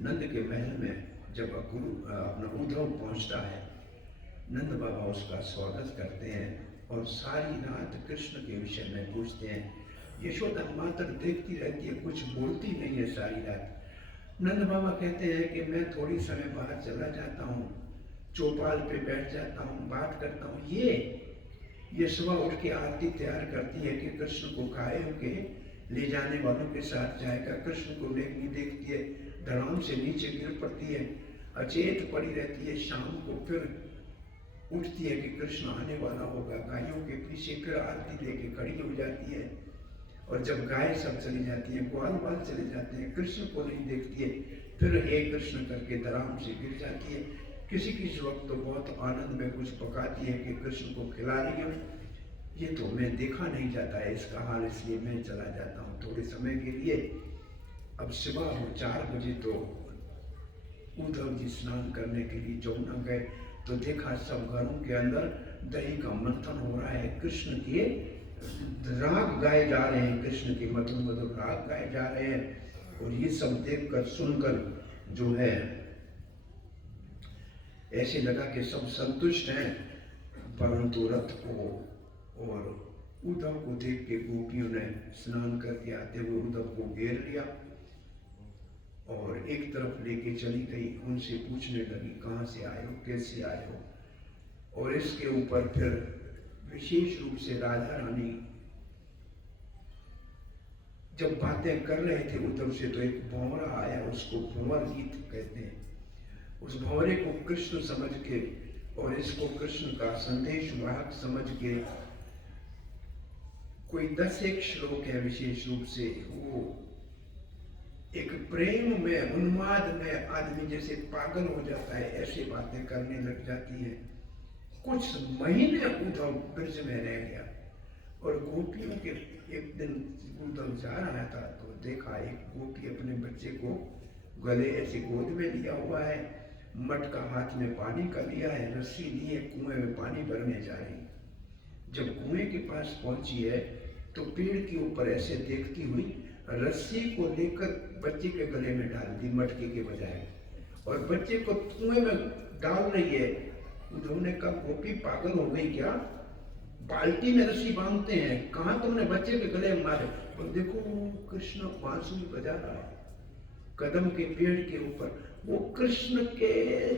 नंद के महल में जब गुरु अपना उद्धव पहुंचता है, नंद बाबा उसका स्वागत करते हैं और सारी रात कृष्ण के विषय में पूछते हैं। यशोदा मात्र देखती रहती है, कुछ बोलती नहीं है सारी रात। नंद बाबा कहते हैं कि मैं थोड़ी समय बाहर चला जाता हूँ, चौपाल पे बैठ जाता हूँ, बात करता हूँ। ये सुबह उठ के आरती तैयार करती है कि कृष्ण को घायल के ले जाने वालों के साथ जाएगा। कृष्ण को देखती है, धड़ाम से नीचे गिर पड़ती है, अचेत पड़ी रहती है। शाम को फिर उठती है कि कृष्ण आने वाला होगा, गायों के पीछे फिर आरती लेके खड़ी हो जाती है। और जब गाय सब चली जाती है, ग्वाल बाल चले जाते हैं, कृष्ण को नहीं देखती है, फिर हे कृष्ण करके धड़ाम से गिर जाती है। किसी किसी वक्त तो बहुत आनंद में कुछ पकाती है कि कृष्ण को खिला रही हूँ। ये तो मैं देखा नहीं जाता है इसका हाल, इसलिए मैं चला जाता हूँ थोड़े समय के लिए। अब सुबह हो 4 बजे तो उद्धव जी स्नान करने के लिए जमुना गए तो देखा सब घरों के अंदर दही का मंथन हो रहा है, कृष्ण के राग गाए जा रहे हैं, कृष्ण के मधुर मधुर राग गाए जा रहे हैं। और ये सब देखकर सुनकर जो है ऐसे लगा कि सब संतुष्ट हैं, परंतु रथ को और उद्धव को देख के गोपियों ने स्नान करके आते हुए उद्धव को घेर लिया और एक तरफ लेके चली गई। उनसे पूछने लगी कहाँ से आए हो, कैसे आए हो। और इसके ऊपर फिर विशेष रूप से राधा रानी जब बातें कर रहे थे उद्धव से तो एक भंवरा आया, उसको भंवर गीत कहते हैं। उस भंवरे को कृष्ण समझ के और इसको कृष्ण का संदेश वाहक समझ के कोई 10 श्लोक है विशेष रूप से, वो एक प्रेम में उन्माद में आदमी जैसे पागल हो जाता है ऐसी बातें करने लग जाती है। कुछ महीने उद्धव ब्रज में रह गया और गोपियों के एक दिन उद्धव जा रहा था तो देखा एक गोपी अपने बच्चे को गले ऐसे गोद में लिया हुआ है, मटका हाथ में पानी का लिया है, रस्सी लिए कुएं में पानी भरने जा रही। जब कुएं के पास पहुंची है तो पेड़ के ऊपर ऐसे देखती हुई रस्सी को लेकर बच्चे के गले में डाल दी मटके के बजाय और बच्चे को कुएं में डाल रही है। उद्धव ने कहा गोपी पागल हो गई क्या, बाल्टी में रस्सी बांधते हैं, कहाँ तुमने बच्चे के गले में मारे। और देखो कृष्ण बांसुरी बजा रहा है कदम के पेड़ के ऊपर। वो कृष्ण के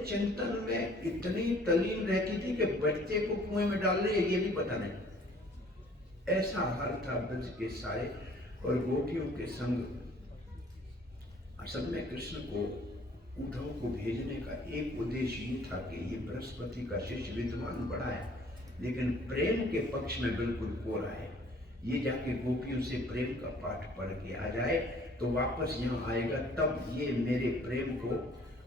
चिंतन में इतनी तल्लीन रहती थी कि बच्चे को कुएं में डाल रही है ये भी पता नहीं। ऐसा हाल था ब्रज के सारे और गोपियों के संग। असल में कृष्ण को उद्धव को भेजने का एक उद्देश्य ये था कि ये बृहस्पति का शिष्य विद्वान बड़ा है लेकिन प्रेम के पक्ष में बिल्कुल कोरा है, ये जाके गोपियों से प्रेम का पाठ पढ़ के आ जाए तो वापस यहाँ आएगा, तब ये मेरे प्रेम को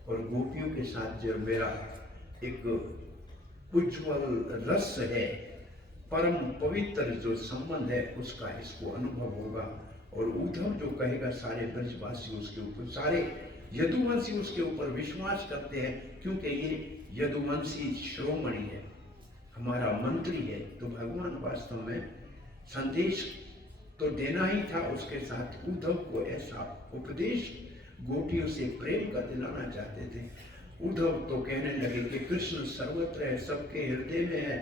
और गोपियों के साथ जो मेरा एक उज्ज्वल रस है, परम पवित्र जो संबंध है उसका इसको अनुभव होगा। और उद्धव जो कहेगा सारे ब्रजवासी उसके ऊपर, सारे यदुवंशी उसके ऊपर विश्वास करते हैं क्योंकि ये यदुवंशी शिरोमणि है। हमारा मंत्री है, तो भगवान वास्तव में संदेश तो देना ही था। उसके साथ उद्धव को ऐसा उपदेश गोपियों से प्रेम का दिलाना चाहते थे। उद्धव तो कहने लगे कि कृष्ण सर्वत्र है, सबके हृदय में है,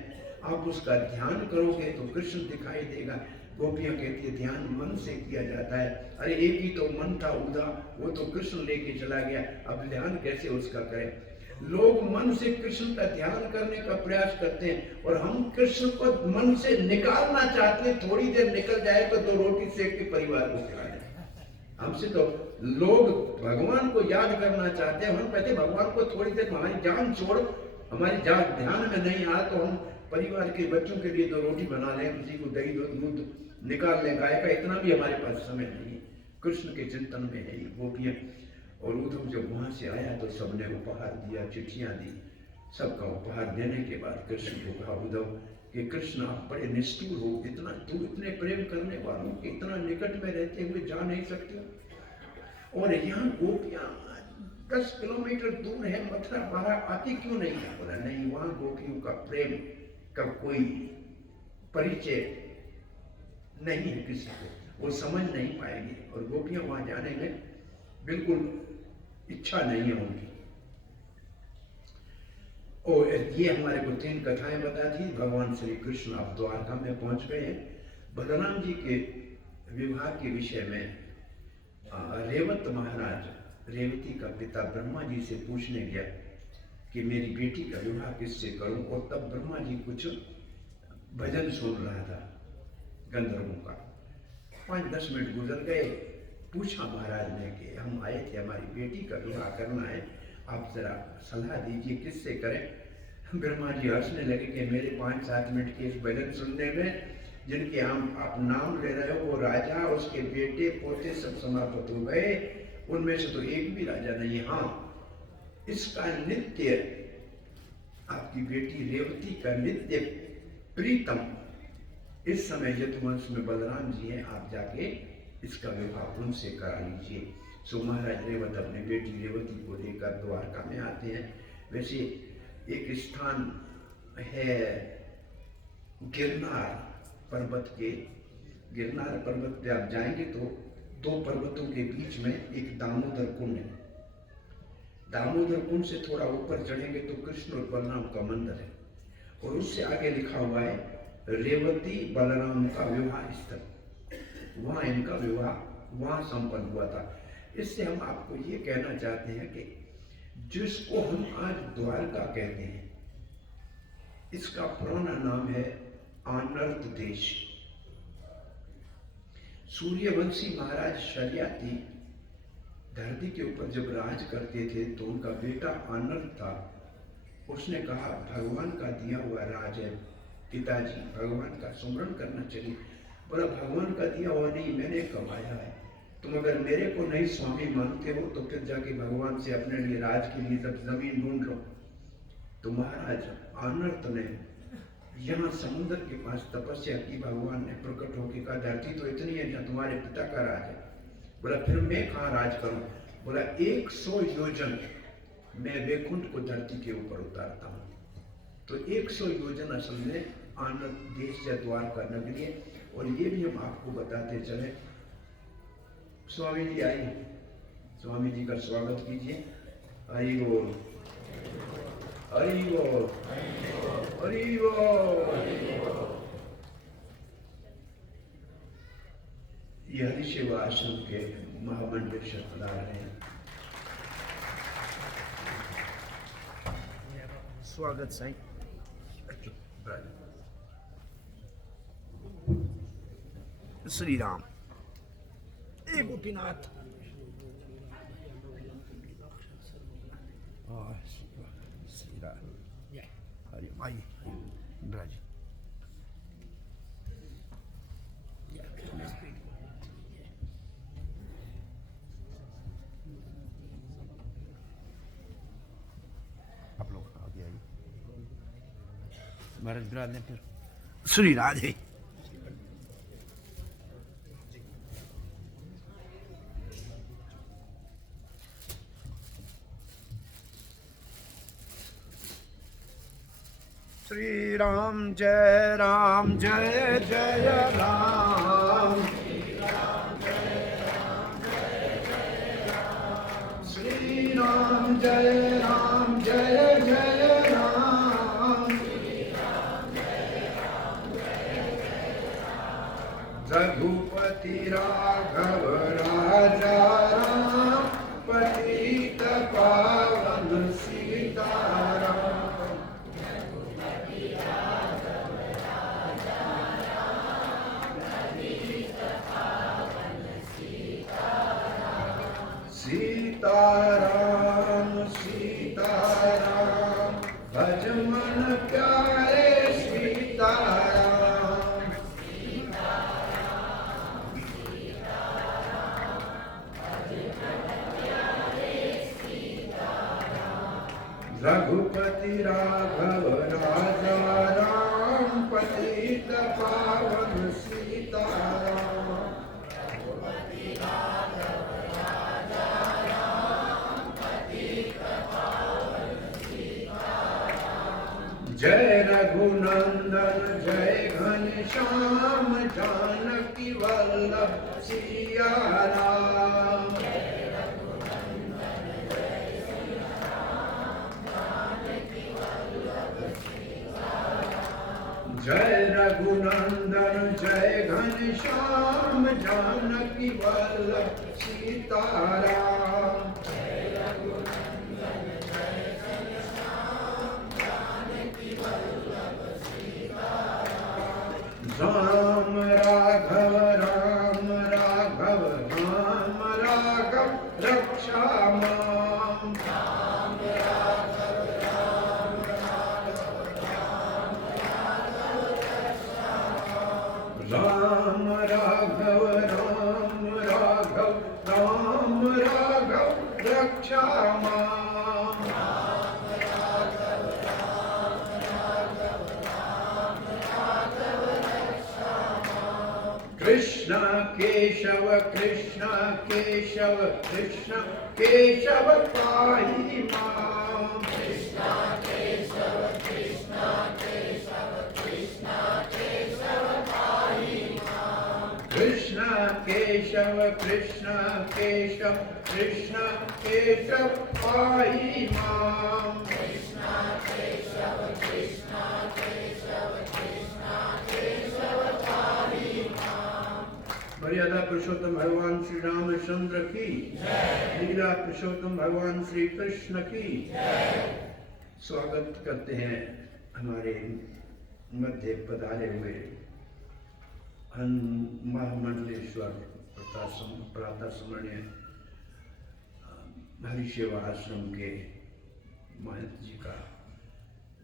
आप उसका ध्यान करोगे तो कृष्ण दिखाई देगा। गोपियां कहती है ध्यान मन से किया जाता है। अरे एक ही तो मन था उद्धव, वो तो कृष्ण लेके चला गया, अब ध्यान कैसे उसका करें। लोग मन से कृष्ण का ध्यान करने का प्रयास करते हैं और हम कृष्ण को मन से निकालना चाहते हैं। थोड़ी देर निकल जाए तो दो रोटी सेक के परिवार को खिला दें। हमसे तो लोग भगवान को याद करना चाहते हैं, हम कहते भगवान को थोड़ी देर हमारी जान छोड़, हमारी जान ध्यान में नहीं आ तो हम परिवार के बच्चों के लिए दो रोटी बना लें, किसी को दही दूध निकाल लें, गाय का इतना भी हमारे पास समय नहीं है। कृष्ण के चिंतन में है गोपियां। और उद्धव जब वहां से आया तो सबने उपहार दिया, चिट्ठियां दी। सबका उपहार देने के बाद कृष्ण को कहा उद्धव कि कृष्ण आप बड़े निष्ठुर हो, इतना तू इतने प्रेम करने वालों के इतना निकट में रहते हुए जा नहीं सकते। और यहाँ गोपियां 10 किलोमीटर दूर है, मथुरा बाहर आती क्यों नहीं है? बोला नहीं, वहां गोपियों का प्रेम का कोई परिचय नहीं है किसी को, वो समझ नहीं पाएंगे। और गोपियां वहां जाने में बिल्कुल इच्छा नहीं है उनकी। और ये हमारे को 3 कथाएं बता दी। भगवान श्री कृष्ण अब द्वारका में पहुंच गए हैं। बलराम जी के विवाह के विषय में रेवत महाराज रेवती का पिता ब्रह्मा जी से पूछने गया कि मेरी बेटी का विवाह किससे करूं। और तब ब्रह्मा जी कुछ भजन सुन रहा था गंधर्वों का। 5-10 मिनट गुजर गए। पूछा महाराज ने कि हम आए थे, हमारी बेटी का विवाह करना है, आप जरा सलाह दीजिए किससे करें। ब्रह्मा जी हंसने लगे कि मेरे 5-7 मिनट के इस भजन सुनने में जिनके आप नाम ले रहे हो वो राजा, उसके बेटे पोते सब समाप्त हो गए, उनमें से तो एक भी राजा नहीं है। हाँ, इसका नित्य आपकी बेटी रेवती का नित्य प्रीतम इस समय यदुवंश में बलराम जी हैं, आप जाके इसका विवाह उनसे करा लीजिए। सो महाराज रेवत अपनी बेटी रेवती को लेकर द्वारका में आते हैं। वैसे एक स्थान है गिरनार पर्वत के, गिरनार पर्वत पे आप जाएंगे तो 2 पर्वतों के बीच में एक दामोदर कुंड है। दामोदर कुंड से थोड़ा ऊपर चढ़ेंगे तो कृष्ण और बलराम का मंदिर है। और उससे आगे लिखा हुआ है रेवती बलराम का विवाह स्थल। वहाँ इनका विवाह वहाँ संपन्न हुआ था। इससे हम आपको ये कहना चाहते हैं कि जिसको हम आज द्वारका कहते हैं, इसका पुराना नाम है आनर्त देश। सूर्यवंशी महाराज शर्याती धरती के ऊपर जब राज करते थे तो उनका बेटा आनर्त था। उसने कहा भगवान का दिया हुआ राज है पिताजी, भगवान का स्मरण करना चाहिए। बोला भगवान का दिया हुआ नहीं, मैंने कमाया है। तुम अगर मेरे को नहीं स्वामी मानते हो तो फिर जाके भगवान से अपने लिए राज के लिए जब जमीन ढूंढ लो। तो महाराज आनर्त ने यहाँ समुद्र के पास तपस्या की। भगवान ने प्रकट होकर कहा धरती तो इतनी है जहाँ तुम्हारे पिता का राज है। बोला फिर मैं कहाँ राज करूं? बोला 100 योजन मैं वैकुंठ को धरती के ऊपर उतारता हूँ। तो 100 योजन असल में आनंद देश या द्वारका नगरी है। और ये भी हम आपको बताते चले। स्वामी जी आइए, स्वामी जी का स्वागत कीजिए। हरि बोल, हरि बोल, हरि बोल। ये हरिशिव आश्रम के महामंडलेश्वर पधार रहे हैं। स्वागत साईं। श्री राम। ए गोपीनाथ। श्री राम। हरि भाई ब्रज। आप लोग आगे आइए। महाराज विराज ने फिर श्री राधे। श्री राम जय जय राम। श्री राम जय जय राम। रघुपति राघव राजा राम, पतित पावन सीताराम। सीताराम सीताराम, भज मन प्यारे सीताराम। रघुपति राघव राजा राम, पतित पावन सीताराम। जय रघुनंदन जय घनश्याम, जानकी वल्लभ सिया राम। जय रघुनंदन जय घनश्याम, जानकी वल्लभ सीताराम। राम राघव राम राघव राम राघव, रक्षा माम। राम राघव राम राघव राम राघव, रक्षा माम। राम राघव राम राघव राम राघव, रक्षा माम। कृष्ण केशव कृष्ण केशव कृष्ण केशव पाहि माम। कृष्ण केशव कृष्ण केशव कृष्ण केशव पाहि माम। कृष्ण केशव कृष्ण केशव कृष्ण केशव पाहि माम। कृष्ण केशव कृष्ण केशव कृष्ण केशव पाहि माम। मर्यादा पुरुषोत्तम भगवान श्री रामचंद्र की जय। लीला पुरुषोत्तम भगवान श्री कृष्ण की जय। स्वागत करते हैं हमारे मध्य पधारे हुए महामंडलेश्वर प्रातः स्मरणीय हरिसेवा आश्रम के महंत जी का,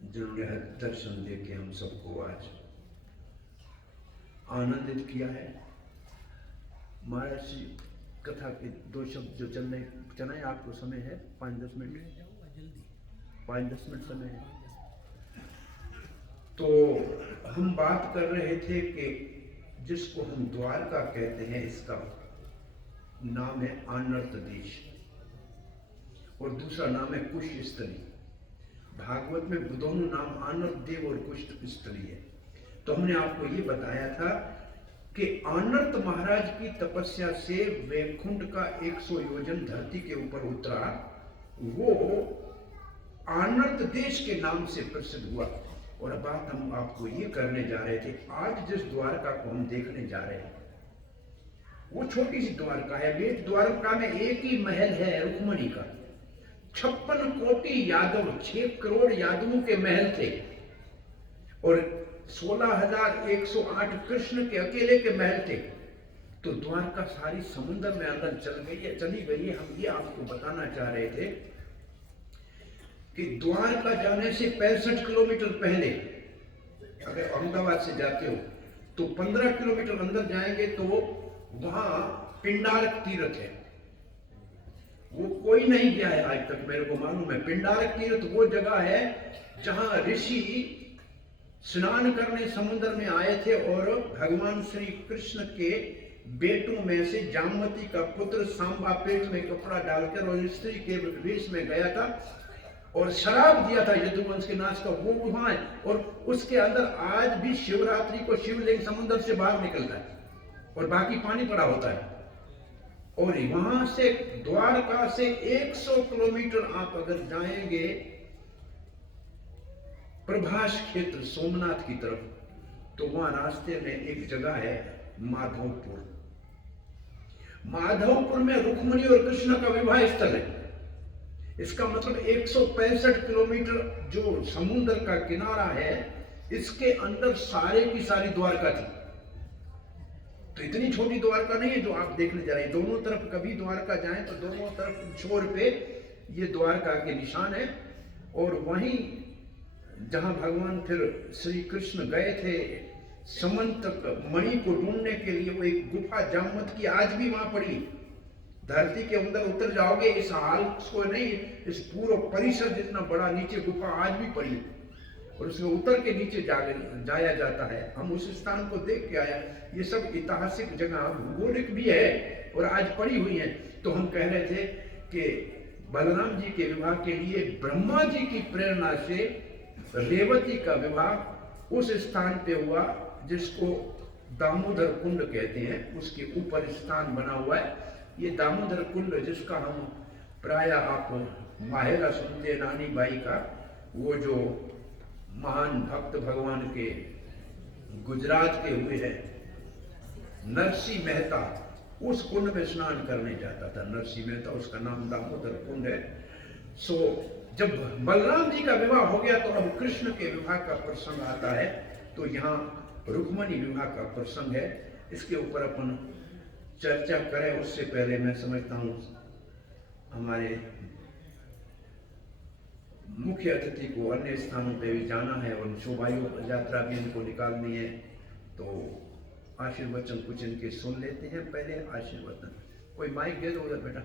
जिन्होंने दर्शन दे के हम सबको आज आनंदित किया है। महाराज जी कथा के दो शब्द जो चलना है, आपको समय है 5-10 मिनट, 5-10 मिनट समय है। तो हम बात कर रहे थे कि जिसको हम द्वारका कहते हैं, इसका नाम है आनर्त देश और दूसरा नाम है कुश स्थली। भागवत में दोनों नाम आनर्त देव और कुश स्थली है। तो हमने आपको ये बताया था कि आनर्त महाराज की तपस्या से वैकुंठ का 100 योजन धरती के ऊपर उतरा, वो आनर्त देश के नाम से प्रसिद्ध हुआ। और बात हम आपको ये करने जा रहे थे, आज जिस द्वारका को हम देखने जा रहे हैं वो छोटी सी द्वारका है। बेट द्वारका में एक ही महल है रुक्मणी का। 56 कोटि यादव, 6 करोड़ यादवों के महल थे और 16,108 कृष्ण के अकेले के महल थे। तो द्वारका सारी समुद्र में अंदर चली गई है। हम ये आपको बताना चाह रहे थे कि द्वारका जाने से 65 किलोमीटर पहले, अगर अहमदाबाद से जाते हो तो 15 किलोमीटर अंदर जाएंगे तो वहां पिंडारक तीर्थ है। वो कोई नहीं गया है आज तक, मेरे को मालूम है। पिंडारक तीर्थ वो जगह है जहां ऋषि स्नान करने समुद्र में आए थे और भगवान श्री कृष्ण के बेटों में से जामवती का पुत्र सांबा पेट में कपड़ा डालकर और स्त्री के वेश में गया था और शराब दिया था यदुवंश के नाश का, वो वहां है। और उसके अंदर आज भी शिवरात्रि को शिवलिंग समुद्र से बाहर निकलता है और बाकी पानी पड़ा होता है। और वहां से द्वारका से 100 किलोमीटर आप अगर जाएंगे प्रभास क्षेत्र सोमनाथ की तरफ, तो वहां रास्ते में एक जगह है माधवपुर। माधवपुर में रुक्मिणी और कृष्ण का विवाह स्थल है। इसका मतलब 165 किलोमीटर जो समुद्र का किनारा है, इसके अंदर सारे की सारी द्वारका थी। तो इतनी छोटी द्वारका नहीं है जो आप देखने जा रहे हैं। दोनों तरफ कभी द्वारका जाएं तो दोनों तरफ छोर पे ये द्वारका के निशान है। और वहीं जहां भगवान फिर श्री कृष्ण गए थे समंतक मणि को ढूंढने के लिए, वो एक गुफा जामवंत की आज भी वहां पड़ी। धरती के अंदर उतर जाओगे, इस हाल को नहीं, इस पूरा परिसर जितना बड़ा नीचे गुफा आज भी पड़ी और उसमें उतर के नीचे जाया जाता है। हम उस स्थान को देख के आया। ये सब ऐतिहासिक जगह भूगोलिक भी है और आज पड़ी हुई है। तो हम कह रहे थे कि बलराम जी के विवाह के लिए ब्रह्मा जी की प्रेरणा से रेवती का विवाह उस स्थान पे हुआ जिसको दामोदर कुंड कहते हैं। उसके ऊपर स्थान बना हुआ है ये दामोदर कुंड, जिसका हम प्राय आप माहेरा सुनते नानी बाई का, वो जो महान भक्त भगवान के गुजरात के हुए हैं नरसिंह मेहता, उस कुंड में स्नान करने जाता था नरसिंह मेहता, उसका नाम दामोदर कुंड है। सो जब बलराम जी का विवाह हो गया तो अब कृष्ण के विवाह का प्रसंग आता है। तो यहाँ रुक्मिणी विवाह का प्रसंग है, इसके ऊपर अपन चर्चा करें। उससे पहले मैं समझता हूँ हमारे मुख्य अतिथि को अन्य स्थानों पे भी जाना है और शोभा यात्रा भी इनको निकालनी है। तो आशीर्वचन कुछ इनके सुन लेते हैं। पहले आशीर्वचन, कोई माइक दे दो उधर बेटा।